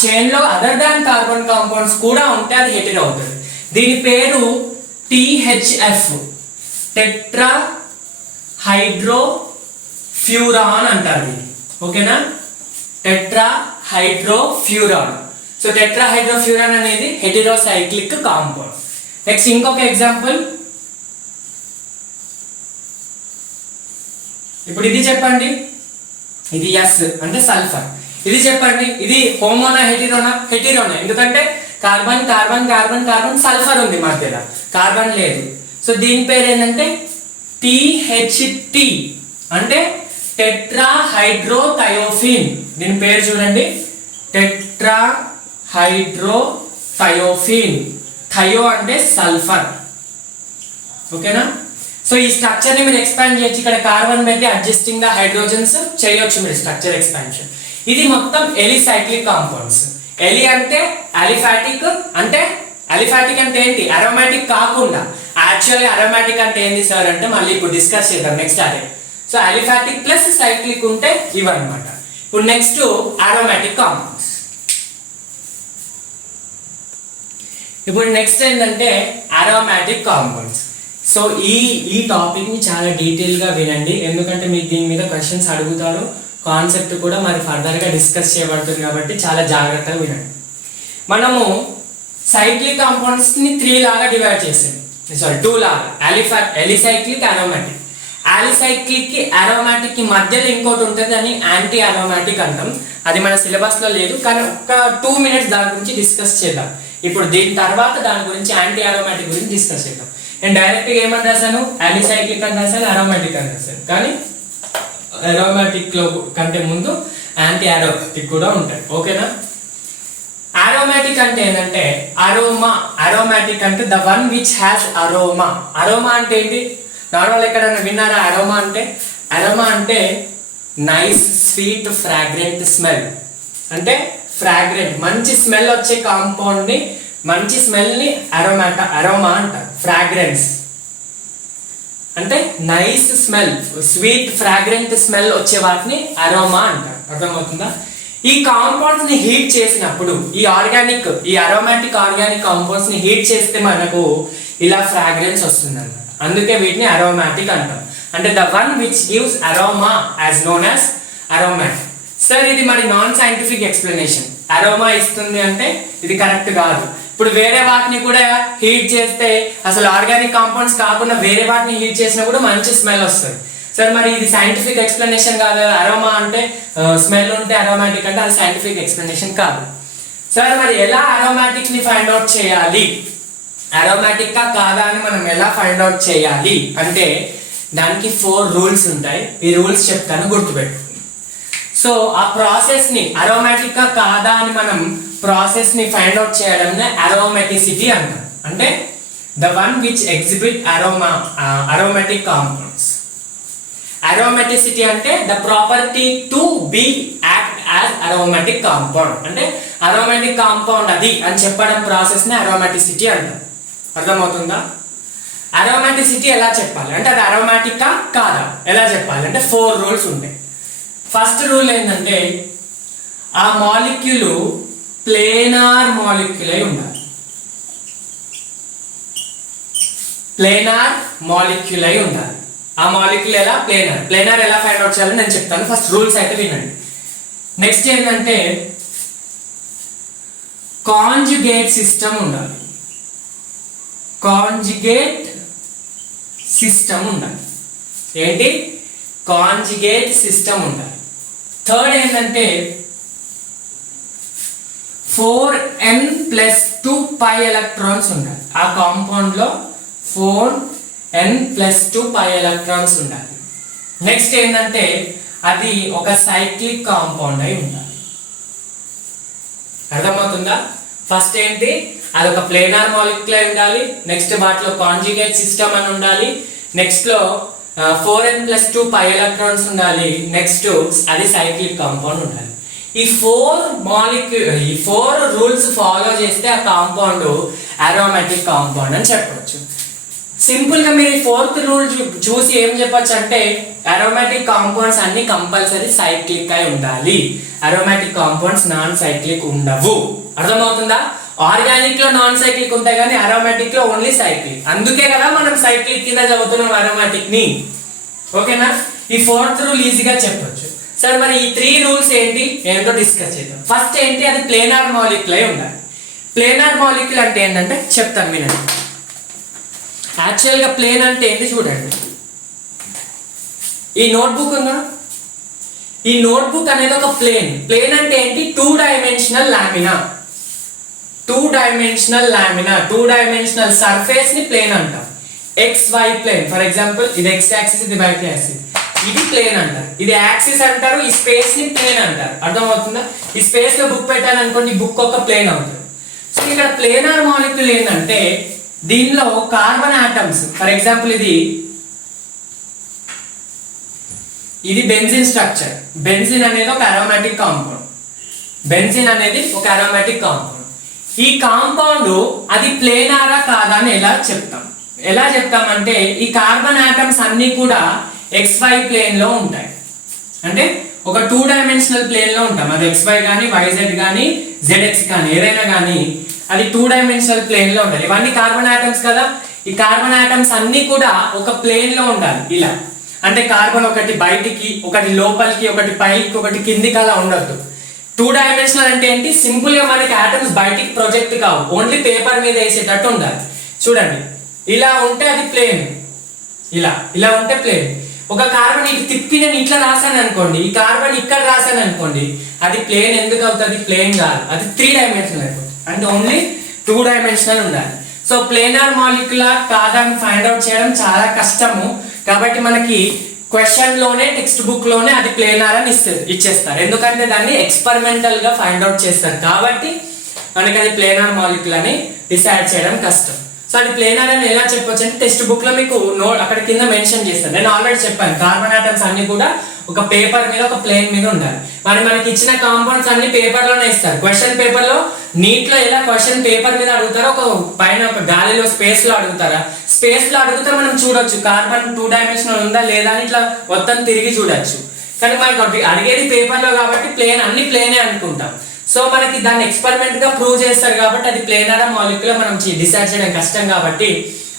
చైన్ లో అదర్ దాన్ కార్బన్ కాంపౌండ్స్ కూడా ఉంటే అది హెటిరో అవుతుంది. దీని పేరు THF, టెట్రా హైడ్రో ఫ్యూరాన్ అంటారు దీన్ని. ఓకేనా? Tetra hydro furan. So tetra hydro furan అనేది హెటిరోసైక్లిక్ కాంపౌండ్. నెక్స్ట్ ఇంకొక ఎగ్జాంపుల్. ఇప్పుడు ఇది చెప్పండి, ఇది ఎస్ అంటే సల్ఫర్. ఇది చెప్పండి, ఇది హోమోనా హెటిరోనా? ఎందుకంటే కార్బన్ సల్ఫర్ ఉంది మధ్యలో, కార్బన్ లేదు. సో దీని పేరు ఏంటంటే THT అంటే టెట్రా హైడ్రోథయోఫిన్. దీని పేరు చూడండి, టెట్రా హైడ్రోథయోఫిన్. థయో అంటే సల్ఫర్. ఓకేనా? సో ఈ స్ట్రక్చర్ ని మీరు ఎక్స్పాండ్ చేయొచ్చు. ఇక్కడ కార్బన్ పెట్టి అడ్జస్టింగ్ ద హైడ్రోజన్స్ చేయొచ్చు మీరు స్ట్రక్చర్ ఎక్స్పాన్షన్. ఇది మొత్తం ఎలిసైక్లిక్ కాంపౌండ్స్. ఎలి అంటే అలిఫాటిక్, అంటే అలిఫాటిక్ అంటే ఏంటి? అరోమాటిక్ కాకుండా. యాక్చువల్లీ అరోమాటిక్ అంటే ఏంటి సార్ అంటే మళ్ళీ ఇప్పుడు డిస్కస్ చేద్దాం నెక్స్ట్ అదే. సో అలిఫాటిక్ ప్లస్ సైక్లిక్ ఉంటే ఇవన్నమాట. ఇప్పుడు నెక్స్ట్ అరోమాటిక్ కాంపౌండ్స్. ఇప్పుడు నెక్స్ట్ ఏంటంటే అరోమాటిక్ కాంపౌండ్స్. సో ఈ టాపిక్ ని చాలా డీటెయిల్ గా వినండి, ఎందుకంటే మీకు దీని మీద క్వశ్చన్స్ అడుగుతారు. కాన్సెప్ట్ కూడా మరి ఫర్దర్ గా డిస్కస్ చేయబడుతుంది, కాబట్టి చాలా జాగ్రత్తగా వినండి. మనము సైక్లిక్ కాంపౌండ్స్ ని 3 లాగా డివైడ్ చేసాం, 2 లాగా. ఎలిసైక్లిక్, అరోమాటిక్. అలిసైక్లిక్ కి అరోమాటిక్ కి మధ్యలో ఇంకోటి ఉంటుంది, అని యాంటీ అరోమాటిక్ అంటాం. అది మన సిలబస్ లో లేదు, కానీ ఒక 2 మినిట్స్ దాని గురించి డిస్కస్ చేద్దాం. ఇప్పుడు దీని తర్వాత దాని గురించి యాంటీ అరోమాటిక్ గురించి డిస్కస్ చేద్దాం. నేను డైరెక్ట్ గా ఏమని రాశాను, అలిసైక్లిక్ అని రాశాను, అరోమాటిక్ అని రాశాను. కానీ అరోమాటిక్ లో కంటే ముందు యాంటీ అరోమాటిక్ కూడా ఉంటాయి. ఓకేనా? అరోమాటిక్ అంటే ఏంటంటే అరోమాటిక్ అంటే the one which has aroma. Aroma అంటే ఏంటి? నార్మల్ ఎక్కడైనా విన్నారా అరోమా అంటే నైస్ స్వీట్ ఫ్రాగ్రెంట్ స్మెల్. అంటే ఫ్రాగ్రెంట్ మంచి స్మెల్ వచ్చే కాంపౌండ్ ని, మంచి స్మెల్ ని అరోమా అంటారు. ఫ్రాగ్రెన్స్ అంటే nice smell, sweet fragrant smell వచ్చే వాటిని అరోమా అంటారు. అర్థమవుతుందా? ఈ కాంపౌండ్స్ ని హీట్ చేసినప్పుడు ఈ అరోమాటిక్ ఆర్గానిక్ కాంపౌండ్స్ ని హీట్ చేస్తే మనకు ఇలా ఫ్రాగ్రెన్స్ వస్తుంది అన్నమాట. అందుకే వీటిని అరోమాటిక్ అంటాం. అంటే the one which gives aroma as known as aromatic. Sir ఇది మరి నాన్ సైంటిఫిక్ ఎక్స్ప్లెనేషన్. అరోమా ఇస్తుంది అంటే ఇది కరెక్ట్ కాదు. ఇప్పుడు వేరే వాటిని కూడా హీట్ చేస్తే, అసలు ఆర్గానిక్ కాంపౌండ్స్ కాకుండా వేరే వాటిని హీట్ చేసినా కూడా మంచి స్మెల్ వస్తుంది. సార్ మరి ఇది సైంటిఫిక్ ఎక్స్ప్లెనేషన్ కాదు. అరోమా అంటే స్మెల్ ఉంటే అరోమాటిక్ అంటే అది సైంటిఫిక్ ఎక్స్ప్లెనేషన్ కాదు. సార్ మరి ఎలా అరోమాటిక్ ని ఫైండ్ అవుట్ చేయాలి, అరోమాటిక్ కా కాదా అని మనం ఎలా ఫైండ్ అవుట్ చేయాలి అంటే దానికి 4 రూల్స్ ఉంటాయి. ఈ రూల్స్ చెప్తాను, గుర్తుపెట్టు. సో ఆ ప్రాసెస్ ని అరోమాటిక్ కా కాదా అని మనం ప్రాసెస్ ని ఫైండ్ అవుట్ చేయడం అరోమాటిసిటీ అంటాం. అంటే the one which exhibit aromatic compounds. Aromaticity అంటే the property to be act as aromatic compound. అంటే అరోమాటిక్ కాంపౌండ్ అది అని చెప్పడం ప్రాసెస్ని అరోమాటిసిటీ అంటారు. అర్థమవుతుందా? అరోమాటిసిటీ ఎలా చెప్పాలి అంటే అది అరోమాటికా కాదా ఎలా చెప్పాలి అంటే 4 రూల్స్ ఉంటాయి. ఫస్ట్ రూల్ ఏంటంటే ఆ మాలిక్యూల్ ప్లేనార్ మాలిక్యూల్ అయి ఉండాలి. ప్లేనార్ మాలిక్యూల్ అయి ఉండాలి. ఆ మాలిక్యూల్ ఎలా ప్లేనార్ ఎలా ఫైండ్ అవుట్ చేయాలో నేను చెప్తాను. ఫస్ట్ రూల్స్ అయితే వినండి. నెక్స్ట్ ఏంటంటే కాంజుగేట్ సిస్టమ్ ఉండాలి. కాంజుగేట్ సిస్టమ్ ఉండాలి. ఏంటి? కాంజుగేట్ సిస్టమ్ ఉండాలి. థర్డ్ ఏంటంటే 4n+2 పై ఎలక్ట్రాన్స్ ఉండాలి. ఆ కాంపౌండ్ లో 4n+2 పై ఎలక్ట్రాన్స్ ఉండాలి. నెక్స్ట్ ఏంటంటే అది ఒక సైక్లిక్ కాంపౌండ్ అయి ఉండాలి. అర్థమవుతుందా? ఫస్ట్ ఏంటి? అది ఒక ప్లేనార్ మాలిక్యూల్ అయి ఉండాలి. నెక్స్ట్ వాటిలో కాంజుగేట్ సిస్టమ్ అని ఉండాలి. నెక్స్ట్ లో 4n+2 పై ఎలక్ట్రాన్స్ ఉండాలి. నెక్స్ట్ అది సైక్లిక్ కాంపౌండ్ ఉండాలి. ఈ 4 రూల్స్ ఫాలో చేస్తే ఆ కాంపౌండ్ అరోమాటిక్ కాంపౌండ్ అని చెప్పొచ్చు. సింపుల్ గా మీరు 4th రూల్ చూసి ఏం చెప్పొచ్చు అంటే అరోమాటిక్ కాంపౌండ్స్ అన్ని కంపల్సరీ సైక్లిక్ అయి ఉండాలి. అరోమాటిక్ కాంపౌండ్స్ నాన్ సైక్లిక్ ఉండవు. అర్థమవుతుందా? ఆర్గానిక్ లో నాన్ సైక్లిక్ ఉంటాయి కానీ అరోమాటిక్ లో ఓన్లీ సైక్లిక్. అందుకే కదా మనం సైక్లిక్ కింద చదువుతున్నాం అరోమాటిక్ ని. ఓకేనా? ఈ 4th రూల్ ఈజీగా చెప్పొచ్చు. సరే మరి ఈ 3 రూల్స్ ఏంటి ఏంటో డిస్కస్ చేద్దాం. ఫస్ట్ ఏంటి? అది ప్లేనార్ మాలిక్యూల్ అయి ఉండాలి. ప్లేనార్ మాలిక్యూల్ అంటే ఏంటంటే చెప్తాను వినండి. యాక్చువల్గా ప్లేన్ అంటే ఏంటి చూడండి. ఈ నోట్బుక్ ఉందా? ఈ నోట్బుక్ అనేది ఒక ప్లేన్. ప్లేన్ అంటే ఏంటి? 2 డైమెన్షనల్ లామినా. 2 డైమెన్షనల్ సర్ఫేస్ ని ప్లేన్ అంటాం. XY plane. ఫర్ ఎగ్జాంపుల్ ఇది X యాక్సిస్, ఇది Y యాక్సిస్. ఇది ప్లేన్ అంటారు. ఇది యాక్సిస్ అంటారు. ఈ స్పేస్ ని ప్లేన్ అంటారు. అర్థమవుతుందా? ఈ స్పేస్ లో బుక్ పెట్టాను అనుకోండి, బుక్ ఒక ప్లేన్ అవుతుంది. సో ఇక్కడ ప్లేనార్ మాలిక్యూల్ ఏంటంటే దీనిలో కార్బన్ ఆటమ్స్, ఫర్ ఎగ్జాంపుల్ ఇది బెంజిన్ స్ట్రక్చర్. బెంజిన్ అనేది ఒక అరోమాటిక్ కాంపౌండ్. ఈ కాంపౌండ్ అది ప్లేనారా కాదా అని ఎలా చెప్తామంటే ఈ కార్బన్ ఆటమ్స్ అన్ని కూడా XY ప్లేన్ లో ఉంటాయి. అంటే ఒక 2 డైమెన్షనల్ ప్లేన్ లో ఉంటాం. అది XY కానీ YZ కానీ ZX కానీ ఏదైనా కానీ అది 2 డైమెన్షనల్ ప్లేన్ లో ఉండాలి. ఇవన్నీ కార్బన్ ఆటమ్స్ కదా. ఈ కార్బన్ ఆటమ్స్ అన్ని కూడా ఒక ప్లేన్ లో ఉండాలి ఇలా. అంటే కార్బన్ ఒకటి బయటికి, ఒకటి లోపలికి, ఒకటి పైకి, ఒకటి కిందికి అలా ఉండొద్దు. 2 డైమెన్షనల్ అంటే ఏంటి? సింపుల్ గా మనకి ఆటమ్స్ బయటికి ప్రొజెక్ట్ కావు, ఓన్లీ పేపర్ మీద వేసేటట్టు ఉండాలి. చూడండి ఇలా ఉంటే అది ప్లేన్. ఇలా ఉంటే ప్లేన్. ఒక కార్బన్ ఇటు తిప్పి నేను ఇట్లా రాశాను అనుకోండి, ఈ కార్బన్ ఇక్కడ రాశాను అనుకోండి, అది ప్లేన్ ఎందుకు అవుతుంది? ప్లేన్ కాదు, అది 3 డైమెన్షనల్ అయిపోతుంది. అంటే ఓన్లీ 2 డైమెన్షనల్ ఉండాలి. సో ప్లేనార్ మాలిక్యులర్ కాదని ఫైండ్ అవుట్ చేయడం చాలా కష్టము. కాబట్టి మనకి క్వశ్చన్ లోనే, టెక్స్ట్ బుక్ లోనే అది ప్లేనార్ అని ఇచ్చేస్తారు. ఎందుకంటే దాన్ని ఎక్స్పెరిమెంటల్ గా ఫైండ్ అవుట్ చేస్తారు. కాబట్టి మనకి అది ప్లేనార్ మాలిక్యూల్ అని డిసైడ్ చేయడం కష్టం. సో అది ప్లేనార్ అని ఎలా చెప్పొచ్చు అంటే టెక్స్ట్ బుక్ లో మీకు అక్కడ కింద మెన్షన్ చేస్తాను. నేను ఆల్రెడీ చెప్పాను కార్బన్ ఆటమ్స్ అన్ని కూడా ఒక పేపర్ మీద, ఒక ప్లేన్ మీద ఉండాలి. మరి మనకి ఇచ్చిన కాంపౌండ్స్ అన్ని పేపర్ లోనే ఇస్తారు. క్వశ్చన్ పేపర్ లో నీట్ లో ఎలా క్వశ్చన్ పేపర్ మీద అడుగుతారో ఒక పైన ఒక గాలిలో స్పేస్ లో అడుగుతారా? స్పేస్ లో అడుగుతా మనం చూడొచ్చు కార్బన్ 2 డైమెన్షనల్ ఉందా లేదా అని ఇట్లా మొత్తం తిరిగి చూడొచ్చు. కానీ మనకి అడిగేది పేపర్ లో కాబట్టి ప్లేన్, అన్ని ప్లేనే అనుకుంటాం. సో మనకి దాన్ని ఎక్స్పెరిమెంట్ గా ప్రూవ్ చేస్తారు కాబట్టి అది ప్లేనార్ మాలిక్యూల్ మనం డిసైడ్ చేయడం కష్టం కాబట్టి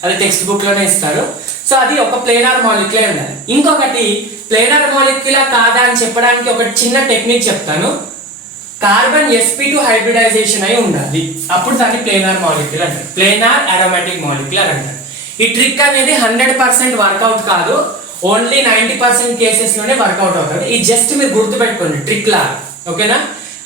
అది టెక్స్ట్ బుక్ లోనే ఇస్తారు. సో అది ఒక ప్లేనార్ మాలిక్యూల్ ఉండాలి. ఇంకొకటి ప్లేనార్ మాలిక్యూల్ కాదా అని చెప్పడానికి ఒక చిన్న టెక్నిక్ చెప్తాను. కార్బన్ sp2 హైబ్రిడైజేషన్ అయి ఉండాలి, అప్పుడు దాన్ని ప్లేనార్ మాలిక్యూల్ అంటారు. ప్లేనార్ అరోమాటిక్ మాలిక్యూల్ అంటారు. ఈ ట్రిక్ అనేది 100% వర్కౌట్ కాదు, ఓన్లీ 90% కేసెస్ లోనే వర్కౌట్ అవుతుంది. ఇది జస్ట్ మీరు గుర్తుపెట్టుకోండి ట్రిక్ లా. ఓకేనా?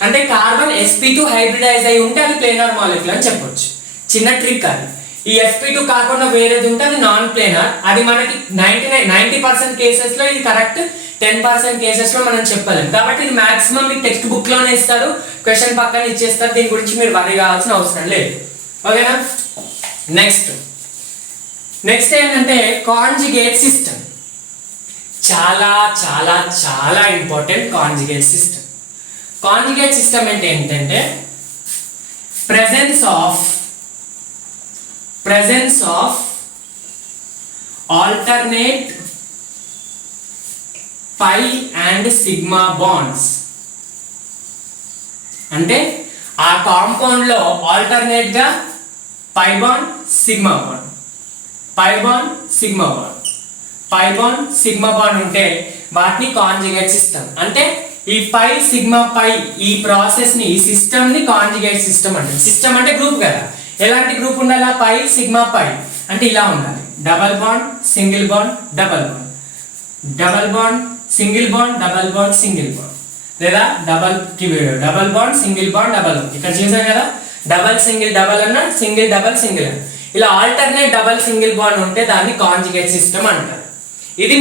అంటే కార్బన్ sp2 హైబ్రిడైజ్ అయి ఉంటే అది ప్లేనార్ మాలిక్యూల్ అని చెప్పొచ్చు. చిన్న ట్రిక్ అది. ఈ sp2 కాకుండా వేరేది ఉంటే అది నాన్ ప్లేనార్. అది మనకి 90% కేసెస్ లో ఇది కరెక్ట్, 10% కేసెస్ లో మనం చెప్పలేం. కాబట్టి ఇది మాక్సిమం మీకు టెక్స్ట్ బుక్ లోనే ఇస్తారు, క్వశ్చన్ పక్కన ఇచ్చేస్తారు. దీని గురించి మీరు వరి కావాల్సిన అవసరం లేదు. ఓకేనా? నెక్స్ట్ ఏంటంటే కాంజుగేట్ సిస్టమ్. చాలా చాలా చాలా important conjugate system. Conjugate system అంటే ఏంటంటే presence of alternate pi and sigma bonds. అంటే ఆ కాంపౌండ్ లో ఆల్టర్నేట్ గా pi bond sigma bond, pi bond sigma bond, pi bond sigma bond ఉంటే వాటిని కాంజుగేట్ సిస్టమ్. అంటే ఈ పై సిగ్మా పై ఈ ప్రాసెస్ ని, ఈ సిస్టమ్ ని కాంజుగేట్ సిస్టమ్ అంటారు. సిస్టమ్ అంటే గ్రూప్ కదా, ఎలాంటి గ్రూప్ ఉండాలి? పై సిగ్మా పై అంటే ఇలా ఉండాలి. Double bond single bond double bond, double bond single bond double bond single bond, లేదా double bond single bond double. ఇక్కడ చూసాం కదా, డబల్ సింగిల్ డబల్ అన్న, సింగిల్ డబల్ సింగిల్ అన్న, ఇలా ఆల్టర్నేట్ డబల్ సింగిల్ బాండ్ ఉంటే దాన్ని కాంజుగేట్ సిస్టమ్ అంటారు. ఇది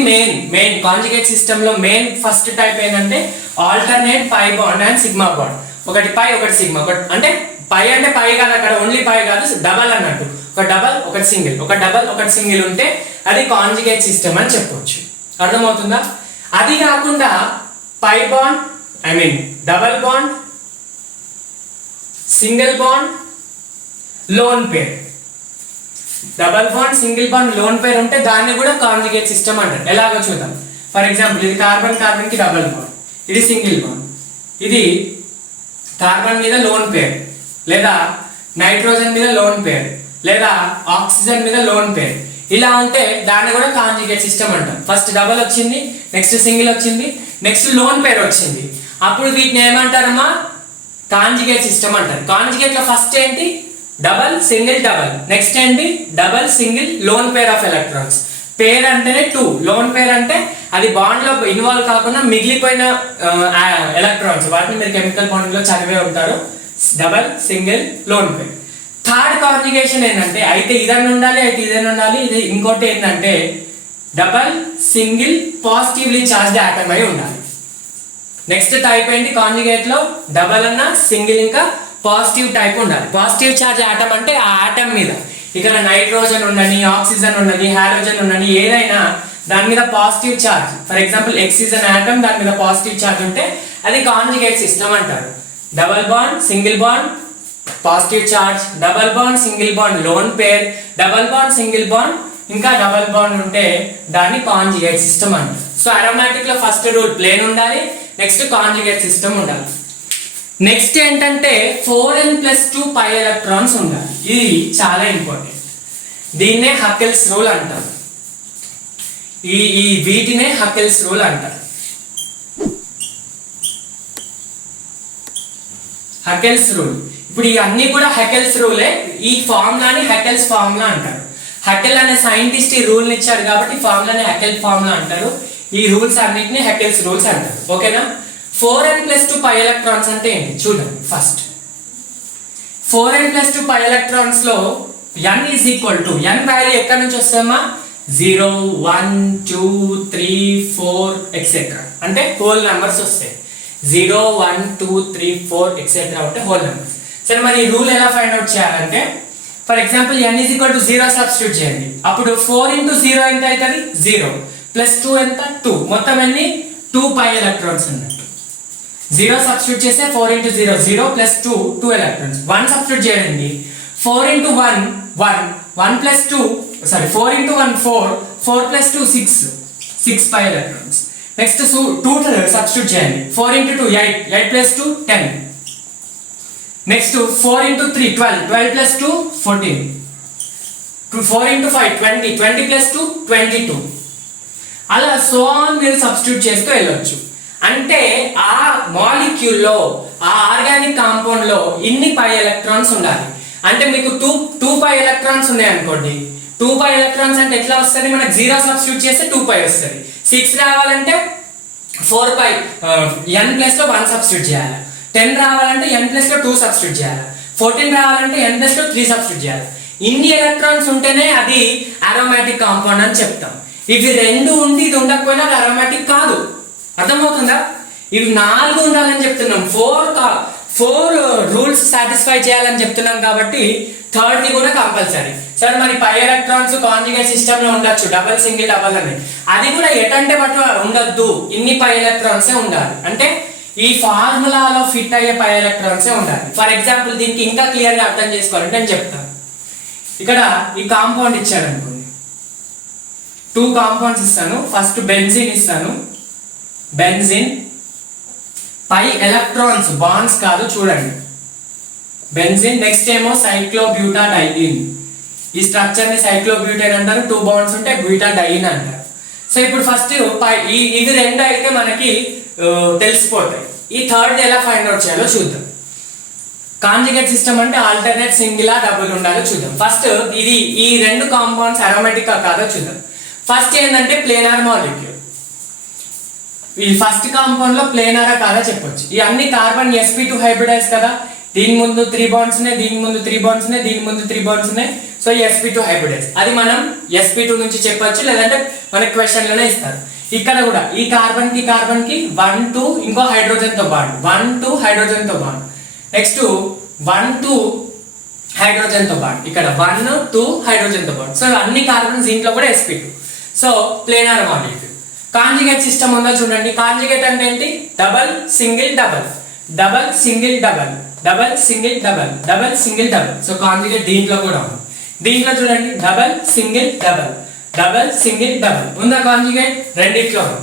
మెయిన్ కాంజుగేట్ సిస్టమ్ లో మెయిన్ ఫస్ట్ టైప్ ఏంటంటే alternate pi bond and sigma bond. ఒకటి పై ఒకటి సిగ్మా, ఒకటి అంటే పై అంటే పై కాదు, అక్కడ ఓన్లీ పై కాదు, డబల్ అన్నట్టు. ఒక డబల్ ఒకటి సింగిల్, ఒక డబల్ ఒకటి సింగిల్ ఉంటే అది కాంజుగేట్ సిస్టమ్ అని చెప్పొచ్చు. అర్థమవుతుందా? అది కాకుండా pi bond double bond single bond lone pair, double bond single bond lone pair ఉంటే దాన్ని కూడా కాంజుగేట్ సిస్టమ్ అంటారు. ఎలాగో చూద్దాం. ఫర్ ఎగ్జాంపుల్ ఇది కార్బన్ కార్బన్ కి డబల్ బాండ్, ఇది సింగిల్ బాండ్, ఇది కార్బన్ మీద లోన్ పేర్, లేదా నైట్రోజన్ మీద లోన్ పేర్, లేదా ఆక్సిజన్ మీద లోన్ పేర్. ఇలా ఉంటే దాన్ని కూడా కాంజుగేట్ సిస్టమ్ అంటాం. ఫస్ట్ డబల్ వచ్చింది, నెక్స్ట్ సింగిల్ వచ్చింది, నెక్స్ట్ లోన్ పేర్ వచ్చింది, అప్పుడు వీటిని ఏమంటారమ్మా? కాంజుగేట్ సిస్టమ్ అంటారు. కాంజుగేట్ లో ఫస్ట్ ఏంటి? డబల్ సింగిల్ డబల్, నెక్స్ట్ ఏంటి? Double single lone pair of electrons. Pair అంటేనే 2, లోన్ పేర్ అంటే అది బాండ్ లో ఇన్వాల్వ్ కాకుండా మిగిలిపోయిన ఎలక్ట్రాన్స్, వాటిని మీరు కెమికల్ బాండింగ్ లో చదివే ఉంటారు. డబల్ సింగిల్ లోన్ పేర్. థర్డ్ కాంజుగేషన్ ఏంటంటే అయితే ఇదన్నీ ఉండాలి, అయితే ఇదన్నీ ఉండాలి. ఇది ఇంకోటి ఏంటంటే double single positively charged atom అయి ఉండాలి. నెక్స్ట్ టైప్ ఏంటి కాంజుగేట్ లో? డబల్ అన్న సింగిల్ ఇంకా పాజిటివ్ టైప్ ఉండాలి. పాజిటివ్ చార్జ్ ఆటమ్ అంటే ఆ ఆటమ్ మీద ఇక్కడ నైట్రోజన్ ఉండని, ఆక్సిజన్ ఉండని, హాలోజన్ ఉండని, ఏదైనా దాని మీద positive charge, for example oxygen atom దాని మీద పాజిటివ్ చార్జ్ ఉంటే అది కాంజుగేట్ సిస్టమ్ అంటారు. Double bond single bond positive charge, double bond single bond lone pair, double bond single bond ఇంకా డబల్ బాండ్ ఉంటే దాన్ని కాంజుగేట్ సిస్టమ్ అంటారు. సో అరోమాటిక్ లో ఫస్ట్ రూల్ ప్లేన్ ఉండాలి, నెక్స్ట్ కాంజుగేట్ సిస్టమ్ ఉండాలి. నెక్స్ట్ ఏంటంటే 4n+2 పై electrons ఉండాలి. ఇది చాలా ఇంపార్టెంట్. దీన్నే హకెల్స్ రూల్ అంటారు. ఈ వీటినే హకెల్స్ రూల్ అంటారు. హకెల్స్ రూల్. ఇప్పుడు ఇవన్నీ కూడా హకెల్స్ రూలే. ఈ ఫార్ములాని హకెల్స్ ఫార్ములా అంటారు. హకెల్ అనే సైంటిస్ట్ ఈ రూల్ ఇచ్చాడు కాబట్టి ఫార్ములాని హకెల్ ఫార్ములా అంటారు. ఈ రూల్స్ అన్నిటిని హకెల్స్ రూల్స్ అంటారు. ఓకేనా? 4n+2 పై ఎలక్ట్రాన్స్ అంటే ఏంటి చూడండి. ఫస్ట్ 4n+2 పై ఎలక్ట్రాన్స్ లో n is equal to, n value ఎక్కడి నుంచి వస్తామా? 0 1 2 3 4 ఎక్సెట్రా అంటే హోల్ నెంబర్స్ వస్తాయి. 0 1 2 3 4 ఎక్సెట్రా అంటే హోల్ నెంబర్స్. సరే, మరి ఈ రూల్ ఎలా ఫైండ్ అవుట్ చేయాలంటే for example n is equal to 0 substitute చేయండి. అప్పుడు 4 × 0 ఎంత అవుతుంది? 0 ప్లస్ 2 ఎంత? 2. మొత్తం ఎన్ని? 2 పై ఎలక్ట్రాన్స్ ఉన్నట్టు. 0 సబ్స్టిట్యూట్ చేస్తే 4 × 0 0 ప్లస్ 2 2 ఎలక్ట్రాన్స్. 1 సబ్స్టిట్యూట్ చేయండి. 4 × 1 1 1 plus 2 sorry 4 × 1 4 4 plus 2 6 6 pi electrons. Next 2 substitute చేయండి. 4 × 2 8 8 ప్లస్ 2 10. Next 4 × 3 12 12 plus 2 14. 4 × 5 20 20 ప్లస్ 2 22. అలా సో ఆన్ మీరు సబ్స్టిట్యూట్ చేస్తూ వెళ్ళొచ్చు. అంటే ఆ మాలిక్యూల్లో, ఆ ఆర్గానిక్ కాంపౌండ్ లో ఇన్ని పై ఎలక్ట్రాన్స్ ఉండాలి. అంటే మీకు 2 పై ఎలక్ట్రాన్స్ ఉన్నాయి అనుకోండి. 2 పై ఎలక్ట్రాన్స్ అంటే ఎట్లా వస్తుంది? మనకు 0 సబ్స్టిట్యూట్ చేస్తే 2 పై వస్తుంది. 6 రావాలంటే 4 పై n ప్లస్ లో 1 సబ్స్టిట్యూట్ చేయాలి. 10 రావాలంటే n ప్లస్ లో 2 సబ్స్టిట్యూట్ చేయాలి. 14 రావాలంటే n ప్లస్ లో 3 సబ్స్టిట్యూట్ చేయాలి. ఇన్ని ఎలక్ట్రాన్స్ ఉంటేనే అది అరోమాటిక్ కాంపౌండ్ అని చెప్తాం. ఇవి రెండు ఉండి ఇది ఉండకపోయినా అది అరోమాటిక్ కాదు. అర్థమవుతుందా? ఇవి 4 ఉండాలని చెప్తున్నాం. 4 రూల్స్ సాటిస్ఫై చేయాలని చెప్తున్నాం కాబట్టి థర్డ్ ది కూడా కంపల్సరీ. సరే, మరి పై ఎలక్ట్రాన్స్ కాంజుగేట్ సిస్టమ్ లో ఉండొచ్చు, డబల్ సింగిల్ డబల్ అని. అది కూడా ఎటంటే బట్ ఉండొద్దు, ఇన్ని పై ఎలక్ట్రాన్సే ఉండాలి. అంటే ఈ ఫార్ములాలో ఫిట్ అయ్యే పై ఎలక్ట్రాన్సే ఉండాలి. ఫర్ ఎగ్జాంపుల్ దీనికి ఇంకా క్లియర్గా అర్థం చేసుకోవాలంటే నేను చెప్తాను. ఇక్కడ ఈ కాంపౌండ్ ఇచ్చాడు అనుకోండి, 2 కాంపౌండ్స్ ఇస్తాను. ఫస్ట్ బెంజిన్ ఇస్తాను, బెంజిన్ పై ఎలక్ట్రాన్స్, బాండ్స్ కాదు చూడండి, బెంజిన్. నెక్స్ట్ ఏమో సైక్లోబ్యూటాడైన్, ఈ స్ట్రక్చర్ ని సైక్లోబ్యూటేన్ అంటారు. 2 బాండ్స్ ఉంటే బ్యూటాడైన్ అంటారు. సో ఇప్పుడు ఫస్ట్ ఇవి రెండు అయితే మనకి తెలిసిపోతాయి. ఈ థర్డ్ ఎలా ఫైండ్ అవుట్ చేయాలో చూద్దాం. కాంజుగేట్ సిస్టమ్ అంటే ఆల్టర్నేట్, సింగిలా, డబుల్ ఉండాలో చూద్దాం. ఫస్ట్ ఇది ఈ 2 కాంపౌండ్స్ అరోమాటిక్ కాదో చూద్దాం. ఫస్ట్ ఏంటంటే ప్లేనార్ మాలిక్యూల్. ఈ ఫస్ట్ కాంపౌండ్ లో ప్లేనారా కాదా చెప్పొచ్చు. ఈ అన్ని కార్బన్ sp2 హైబ్రిడైజ్ కదా, దీని ముందు 3 బాండ్స్ ఉన్నాయి, దీని ముందు 3 బాండ్స్ ఉన్నాయి, దీని ముందు 3 బాండ్స్ ఉన్నాయి. సో sp2 హైబ్రిడైజ్, అది మనం sp2 నుంచి చెప్పొచ్చు, లేదంటే మనకి క్వశ్చన్ లోనే ఇస్తారు. ఇక్కడ కూడా ఈ కార్బన్ కి 1 2 ఇంకో హైడ్రోజన్ తో బాండ్, 1 2 హైడ్రోజన్ తో బాండ్, నెక్స్ట్ 1 2 హైడ్రోజన్ తో బాండ్, ఇక్కడ 1 2 హైడ్రోజన్ తో బాండ్. సో అన్ని కార్బన్స్ దీంట్లో కూడా sp2. So planar molecule. Conjugate system ఉందో చూడండి. కాంజుగేట్ అంటే ఏంటి? Double single double, double single double, double single double, double single double. So conjugate దీంట్లో కూడా ఉంది. దీంట్లో చూడండి double single double, double single double ఉందా కాంజుగేట్? రెండిట్లో ఉంది.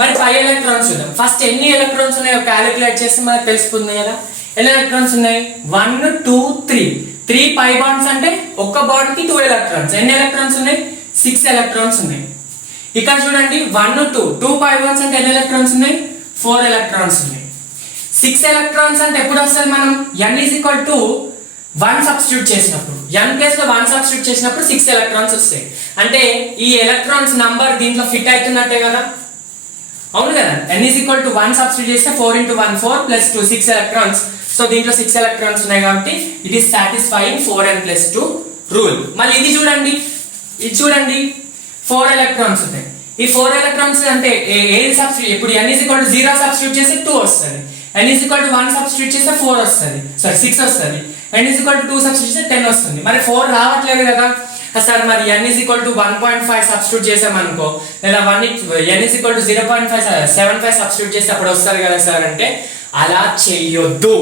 మరి పై ఎలక్ట్రాన్స్ చూద్దాం. ఫస్ట్ ఎన్ని ఎలక్ట్రాన్స్ ఉన్నాయో క్యాలిక్యులేట్ చేస్తే మనకు తెలిసిపోతుంది కదా. ఎన్ని ఎలక్ట్రాన్స్ ఉన్నాయి? 1 2 3. 3 పై బాండ్స్ అంటే ఒక్క బాండ్ కి 2 ఎలక్ట్రాన్స్. ఎన్ని ఎలక్ట్రాన్స్ ఉన్నాయి? 6 ఎలక్ట్రాన్స్ ఉన్నాయి. ఇక్కడ చూడండి 1 2 పై బాండ్స్ అంటే ఎన్ని ఎలక్ట్రాన్స్ ఉన్నాయి? 4 ఎలక్ట్రాన్స్ ఉన్నాయి. 6 ఎలక్ట్రాన్స్ అంటే ఎప్పుడు వస్తుంది? మనం n is equal to 1 substitute చేసినప్పుడు, n ప్లేస్ లో 1 సబ్స్టిట్యూట్ చేసినప్పుడు 6 ఎలక్ట్రాన్స్ వస్తాయి. అంటే ఈ ఎలక్ట్రాన్స్ నంబర్ దీంట్లో ఫిట్ అవుతున్నట్టే కదా, అవును కదా. n is equal to 1 substitute చేస్తే 4 into 1 4 plus 2 6 ఎలక్ట్రాన్స్. సో దీంట్లో 6 ఎలక్ట్రాన్స్ ఉన్నాయి కాబట్టి it is satisfying 4n plus 2 rule. మళ్ళీ ఇది చూడండి, ఇది చూడండి 4 ఎలక్ట్రాన్స్ ఉంటాయి. ఈ 4 ఎలక్ట్రాన్స్ అంటే ఏది సబ్స్టిట్యూట్? ఇప్పుడు n is equal to 0 substitute చేస్తే 2 వస్తుంది, n is equal to 1 substitute చేస్తే 4 వస్తుంది, సారీ 6 వస్తుంది, n is equal to 2 substitute చేస్తే 10 వస్తుంది. మరి 4 రావట్లేదు కదా సార్. మరి n is equal to 1.5 substitute చేసామనుకో, లేదా n is equal to 0.75 substitute చేస్తే అప్పుడు వస్తారు కదా సార్ అంటే అలా చెయ్యొద్దు.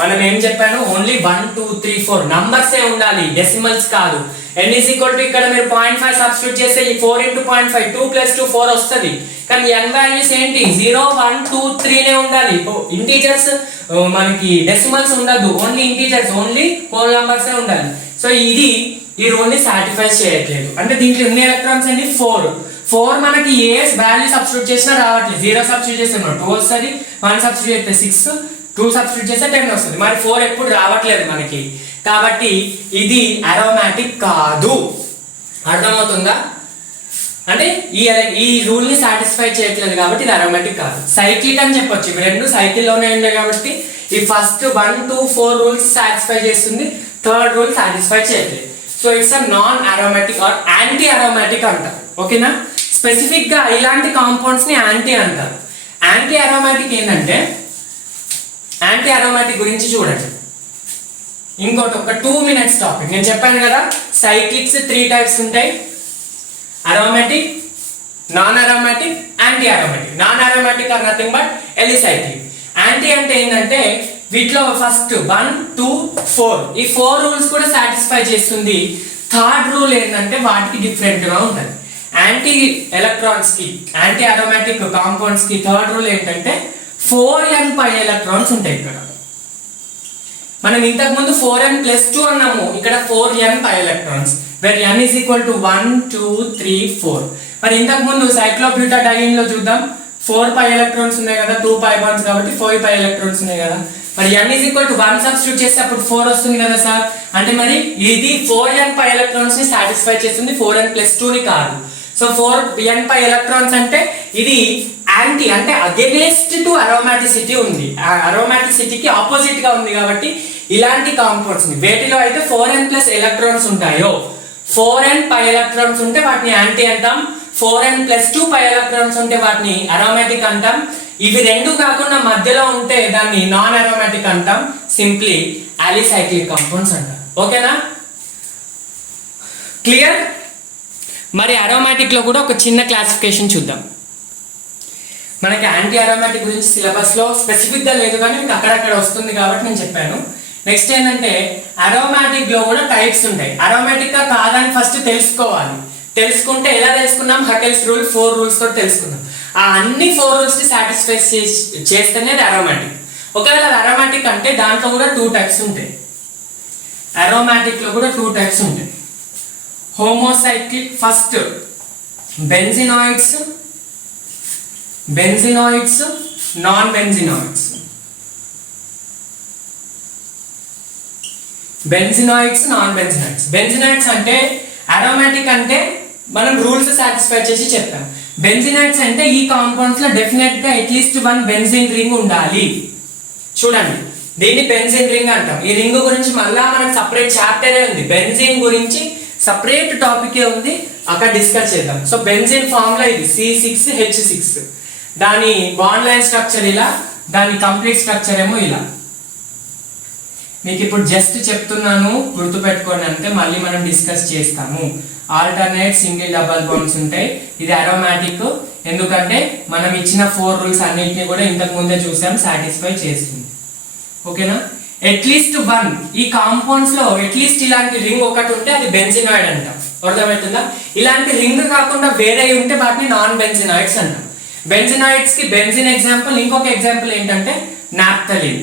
మనం ఏం చెప్పాను? ఓన్లీ 1 2 3 4 నంబర్సే ఉండాలి, డెసిమల్స్ కాదు. n is equal to ఇక్కడ మీరు 0.5 సబ్స్టిట్యూట్ చేస్తే ఈ 4 into 0.5 2 plus 2 4 వస్తుంది. కానీ n వాల్యూస్ ఏంటి? 0 1 2 3 నే ఉండాలి. ఇంటీజర్స్ మనకి డెసిమల్స్ ఉండదు, ఓన్లీ ఇంటీజర్స్, ఓన్లీ హోల్ నంబర్సే ఉండాలి. సో ఇది ఈ రూల్ ని సాటిస్ఫై చేయట్లేదు. అంటే దీంట్లో ఎన్ని ఎలక్ట్రాన్స్ అండి? 4 మనకి ఏ వాల్యూ సబ్స్టిట్యూట్ చేసినా రావట్లేదు. 0 సబ్స్టిట్యూట్ చేస్తే 2 వస్తుంది, 1 సబ్స్టిట్యూట్ చేస్తే 6, 2 సబ్స్టిట్యూట్ చేస్తే 10 వస్తుంది. మరి 4 ఎప్పుడు రావట్లేదు మనకి, కాబట్టి ఇది అరోమాటిక్ కాదు. అర్థమవుతుందా? అంటే ఈ రూల్ ని సాటిస్ఫై చేయట్లేదు కాబట్టి ఇది అరోమాటిక్ కాదు. సైక్లిక్ అని చెప్పొచ్చు. ఇవి రెండు సైకిల్లోనే ఉన్నాయి కాబట్టి ఈ ఫస్ట్ 1 2 4 రూల్స్ సాటిస్ఫై చేస్తుంది, థర్డ్ రూల్ సాటిస్ఫై చేయట్లేదు. So it's a non aromatic or anti aromatic అంటారు. ఓకేనా? స్పెసిఫిక్ గా ఇలాంటి కాంపౌండ్స్ ని యాంటీ అంటారు. యాంటీ అరోమాటిక్ ఏంటంటే, యాంటీ అరోమాటిక్ గురించి చూడండి. ఇంకోటి ఒక 2 minutes టాపిక్. నేను చెప్పాను కదా సైక్లిక్స్ 3 టైప్స్ ఉంటాయి: aromatic, non aromatic, anti aromatic. Non aromatic are nothing but alicyclic. Anti అంటే ఏంటంటే వీటిలో ఫస్ట్ 1 2 4 ఈ 4 రూల్స్ కూడా సాటిస్ఫై చేస్తుంది. థర్డ్ రూల్ ఏంటంటే వాటికి డిఫరెంట్ గా ఉంటుంది. యాంటీ ఎలక్ట్రాన్స్ కి, యాంటీ అరోమాటిక్ కాంపౌండ్స్ కి థర్డ్ రూల్ ఏంటంటే 4n పై ఎలక్ట్రాన్స్ ఉంటాయి. ఇక్కడ మనం ఇంతకు ముందు 4n plus 2 అన్నాము, ఇక్కడ 4n pi electrons, where n is equal to 1 2 3 4. మరి ఇంతకు ముందు సైక్లోబ్యూటాడైన్ లో చూద్దాం, 4 పై ఎలక్ట్రాన్స్ ఉన్నాయి కదా, 2 పై బాండ్స్ కాబట్టి 4 పై ఎలక్ట్రాన్స్ ఉన్నాయి కదా. మరి n is equal to 1 substitute చేస్తే అప్పుడు 4 వస్తుంది కదా సార్. అంటే మరి ఇది 4n పై ఎలక్ట్రాన్స్ ని సాటిస్ఫై చేస్తుంది, 4n plus 2 ని కాదు. సో 4n పై ఎలక్ట్రాన్స్ అంటే ఇది యాంటీ, అంటే అగేనెస్ట్ టు అరోమాటిసిటీ ఉంది, అరోమాటిసిటీకి ఆపోజిట్ గా ఉంది. కాబట్టి ఇలాంటి కాంపౌండ్స్ ని వేటిలో అయితే 4n ప్లస్ ఎలక్ట్రాన్స్ ఉంటాయో, 4n పై ఎలక్ట్రాన్స్ ఉంటే వాటిని యాంటీ అంటాం, 4n plus 2 పై ఎలక్ట్రాన్స్ ఉంటే వాటిని అరోమాటిక్ అంటాం. ఇవి రెండు కాకుండా మధ్యలో ఉంటే దాన్ని నాన్ అరోమాటిక్ అంటాం, సింప్లీ అలిసైక్లిక్ కాంపౌండ్స్ అంటాం. ఓకేనా? క్లియర్? మరి అరోమాటిక్ లో కూడా ఒక చిన్న క్లాసిఫికేషన్ చూద్దాం. మనకి యాంటీ అరోమాటిక్ గురించి సిలబస్లో స్పెసిఫిక్గా లేదు కానీ మీకు అక్కడక్కడ వస్తుంది కాబట్టి నేను చెప్పాను. నెక్స్ట్ ఏంటంటే అరోమాటిక్లో కూడా టైప్స్ ఉంటాయి. అరోమాటిక్గా కాదని ఫస్ట్ తెలుసుకోవాలి. తెలుసుకుంటే ఎలా తెలుసుకున్నాం? హకెల్స్ రూల్ 4 రూల్స్ తోటి తెలుసుకున్నాం. ఆ అన్ని 4 రూల్స్ని సాటిస్ఫై చేస్తేనే అది అరోమాటిక్. ఒకవేళ అది అరోమాటిక్ అంటే దాంట్లో కూడా 2 టైప్స్ ఉంటాయి. అరోమాటిక్లో కూడా 2 టైప్స్ ఉంటాయి. హోమోసైక్లిక్ ఫస్ట్ బెంజినాయిడ్స్, నాన్ బెంజినాయిడ్స్. బెంజినాయిడ్స్ అంటే అరోమాటిక్ అంటే మనం రూల్స్ సాటిస్ఫై చేసి చెప్తాం. బెంజినాయిడ్స్ అంటే ఈ కాంపౌండ్స్ లో డెఫినెట్ గా అట్లీస్ట్ 1 బెంజిన్ రింగ్ ఉండాలి. చూడండి, దీన్ని బెంజిన్ రింగ్ అంటాం. ఈ రింగ్ గురించి మళ్ళా మనకు సపరేట్ చాప్టరే ఉంది. బెంజిన్ గురించి సపరేట్ టాపికే ఉంది, అక్కడ డిస్కస్ చేద్దాం. సో బెంజిన్ ఫార్ములా ఇది C6H6. దాని బాండ్ లైన్ స్ట్రక్చర్ ఇలా, దాని కంప్లీట్ స్ట్రక్చర్ ఏమో ఇలా. మీకు ఇప్పుడు జస్ట్ చెప్తున్నాను, గుర్తుపెట్టుకోండి, అంటే మళ్ళీ మనం డిస్కస్ చేస్తాము. ఆల్టర్నేట్ సింగిల్ డబల్ బాండ్స్ ఉంటాయి. ఇది అరోమాటిక్, ఎందుకంటే మనం ఇచ్చిన 4 రూల్స్ అన్నింటినీ కూడా ఇంతకు ముందే చూసాం, సాటిస్ఫై చేస్తుంది. ఓకేనా? అట్లీస్ట్ 1 ఈ కాంపౌండ్స్ లో అట్లీస్ట్ ఇలాంటి రింగ్ ఒకటి ఉంటే అది బెంజినాయిడ్ అంటాం. అర్థమవుతుందా? ఇలాంటి రింగ్ కాకుండా వేరే ఉంటే వాటిని నాన్ బెంజినాయిడ్స్ అంటాం. బెంజినాయిడ్స్ కి బెంజిన్ ఎగ్జాంపుల్. ఇంకొక ఎగ్జాంపుల్ ఏంటంటే నాప్థలిన్.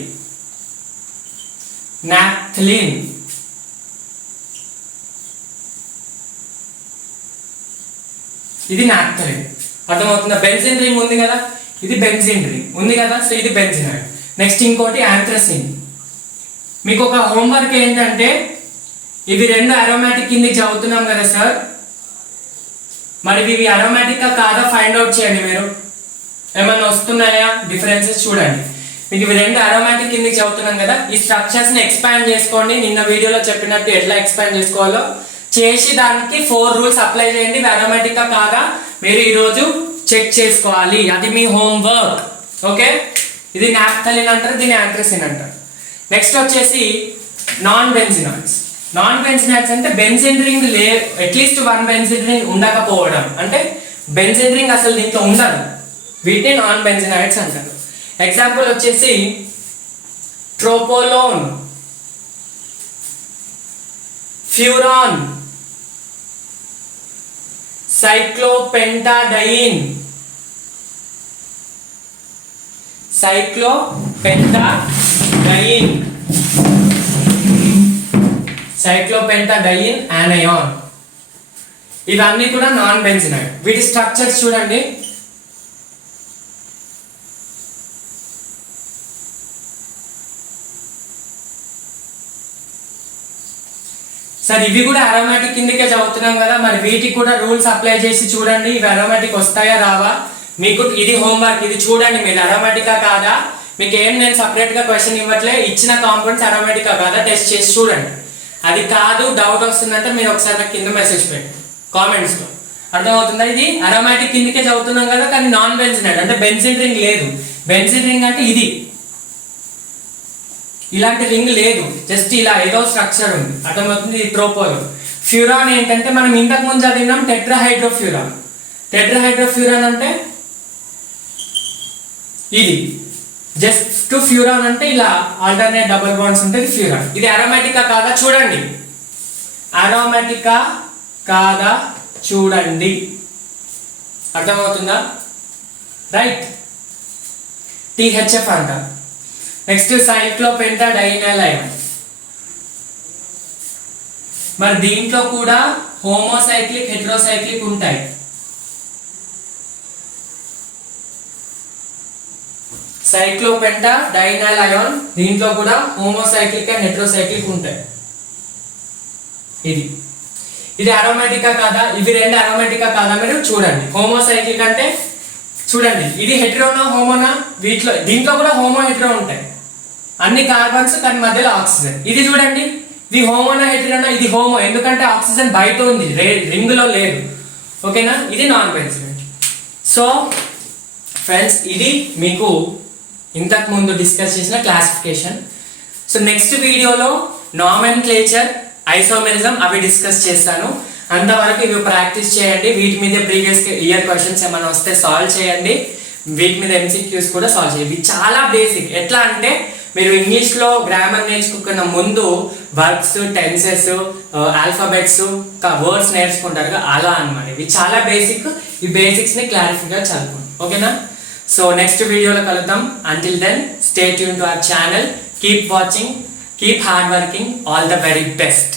ఇది నాప్థలిన్. అర్థమవుతుందా? బెంజిన్ రింగ్ ఉంది కదా, ఇది బెంజిన్ రింగ్ ఉంది కదా, సో ఇది బెంజినాయిడ్. నెక్స్ట్ ఇంకోటి యాంథ్రసిన్. మీకు ఒక హోంవర్క్ ఏంటంటే ఇవి 2 అరోమాటిక్ కిందకి చదువుతున్నాం కదా సార్, మరి ఇవి అరోమాటిక్ కాదా ఫైండ్ అవుట్ చేయండి. మీరు ఏమన్నా వస్తున్నాయా డిఫరెన్సెస్ చూడండి. మీకు ఇవి 2 అరోమాటిక్ కిందకి చదువుతున్నాం కదా, ఈ స్ట్రక్చర్స్ ని ఎక్స్పాండ్ చేసుకోండి. నిన్న వీడియోలో చెప్పినట్టు ఎట్లా ఎక్స్పాండ్ చేసుకోవాలో చేసి దానికి 4 రూల్స్ అప్లై చేయండి. ఇవి అరోమాటిక్ కాదా మీరు ఈరోజు చెక్ చేసుకోవాలి. అది మీ హోంవర్క్. ఓకే, ఇది నాప్థలిన్ అంటారు, దీన్ని యాంథ్రసిన్ అంటారు. నెక్స్ట్ వచ్చేసి నాన్ బెంజినాయిడ్స్. అంటే benzene ring at least 1 benzene ring ఉండకపోవడం, అంటే బెంజిన్ రింగ్ అసలు దీంట్లో ఉండదు, వీటిని నాన్ బెంజినాయిడ్స్ అంటారు. ఎగ్జాంపుల్ వచ్చేసి ట్రోపోలోన్, ఫ్యూరాన్, సైక్లోపెంటాడైన్, anion. ఇవన్నీ కూడా నాన్ బెంజినాయిడ్. వీటి స్ట్రక్చర్స్ చూడండి. సార్ ఇవి కూడా అరోమాటిక్ కిందకే చదువుతున్నాం కదా, మరి వీటికి కూడా రూల్స్ అప్లై చేసి చూడండి, ఇవి అరోమాటిక్ వస్తాయా రావా. మీకు ఇది హోంవర్క్, ఇది చూడండి మీరు అరోమాటికా కాదా. మీకు ఏం నేను సపరేట్ గా క్వశ్చన్ ఇవ్వట్లే, ఇచ్చిన కాంపౌండ్స్ అరోమాటికా కాదా టెస్ట్ చేసి చూడండి. అది కాదు డౌట్ వస్తుందంటే మీరు ఒకసారి నాకు కింద మెసేజ్ పెట్టండి కామెంట్స్ లో. అర్థమవుతుందా? ఇది అరోమాటిక్ కిందకే చదువుతున్నాం కదా, కానీ నాన్ బెంజినాయిడ్ అంటే బెంజిన్ రింగ్ లేదు. బెంజిన్ రింగ్ అంటే ఇది, ఇలాంటి రింగ్ లేదు, జస్ట్ ఇలా ఏదో స్ట్రక్చర్ ఉంది. అర్థమవుతుంది? ఇది ట్రోపోలో. ఫ్యూరాన్ ఏంటంటే మనం ఇంతకు ముందు చదివినాం టెట్రాహైడ్రోఫ్యూరాన్. టెట్రాహైడ్రోఫ్యూరాన్ అంటే ఇది, జస్ట్ ఫ్యూరాన్ అంటే ఇలా ఆల్టర్నేట్ డబుల్ బాండ్స్ ఉంటుంది ఫ్యూరాన్. ఇది అరోమాటికా కాదా చూడండి, అరోమాటికా కాదా చూడండి. అర్థమవుతుందా? రైట్, THF అంట. నెక్స్ట్ సైక్లోపెంటాడైనైన్. మరి దీంట్లో కూడా హోమోసైక్లిక్ హెటరోసైక్లిక్ ఉంటాయి. సైక్లోపెంటాడైనైన్ దీంట్లో కూడా హోమోసైక్లిక్ అండ్ హెటరోసైక్లిక్ ఉంటాయి. ఇది అరోమాటికా కాదా? ఇవి 2 అరోమాటికా కాదా మీరు చూడండి. హోమోసైక్లిక్ అంటే చూడండి, ఇది హెటరోనా హోమోనా, దీంట్లో కూడా హోమో హెటరో ఉంటాయి, అన్ని కార్బన్స్ కానీ మధ్యలో ఆక్సిజన్. ఇది చూడండి, ఇది హోమోనా హెటరోనా, ఇది హోమో, ఎందుకంటే ఆక్సిజన్ బయట ఉంది, రింగ్ లో లేదు. ఓకేనా? ఇది నాన్ బెంజినాయిడ్. సో ఫ్రెండ్స్, ఇది మీకు ఇంతకు ముందు డిస్కస్ చేసిన క్లాసిఫికేషన్. సో నెక్స్ట్ వీడియోలో నామెన్క్లేచర్, ఐసోమెరిజం అవి డిస్కస్ చేస్తాను. అంతవరకు ఇవి ప్రాక్టీస్ చేయండి. వీటి మీద ప్రీవియస్ ఇయర్ క్వశ్చన్స్ ఏమైనా వస్తే సాల్వ్ చేయండి. వీటి మీద ఎంసీక్యూస్ కూడా సాల్వ్ చేయాలి. ఇవి చాలా బేసిక్. ఎట్లా అంటే మీరు ఇంగ్లీష్లో గ్రామర్ నేర్చుకున్న ముందు వర్బ్స్, టెన్సెస్, ఆల్ఫాబెట్స్, వర్డ్స్ నేర్చుకుంటారు కదా, అలా అన్నమాట. ఇవి చాలా బేసిక్. ఈ బేసిక్స్ని క్లారిఫైగా చదువుకోండి. ఓకేనా? సో నెక్స్ట్ వీడియోలో కలుద్దాం. Until then stay tuned to our channel. Keep watching, keep hard working. All the very best.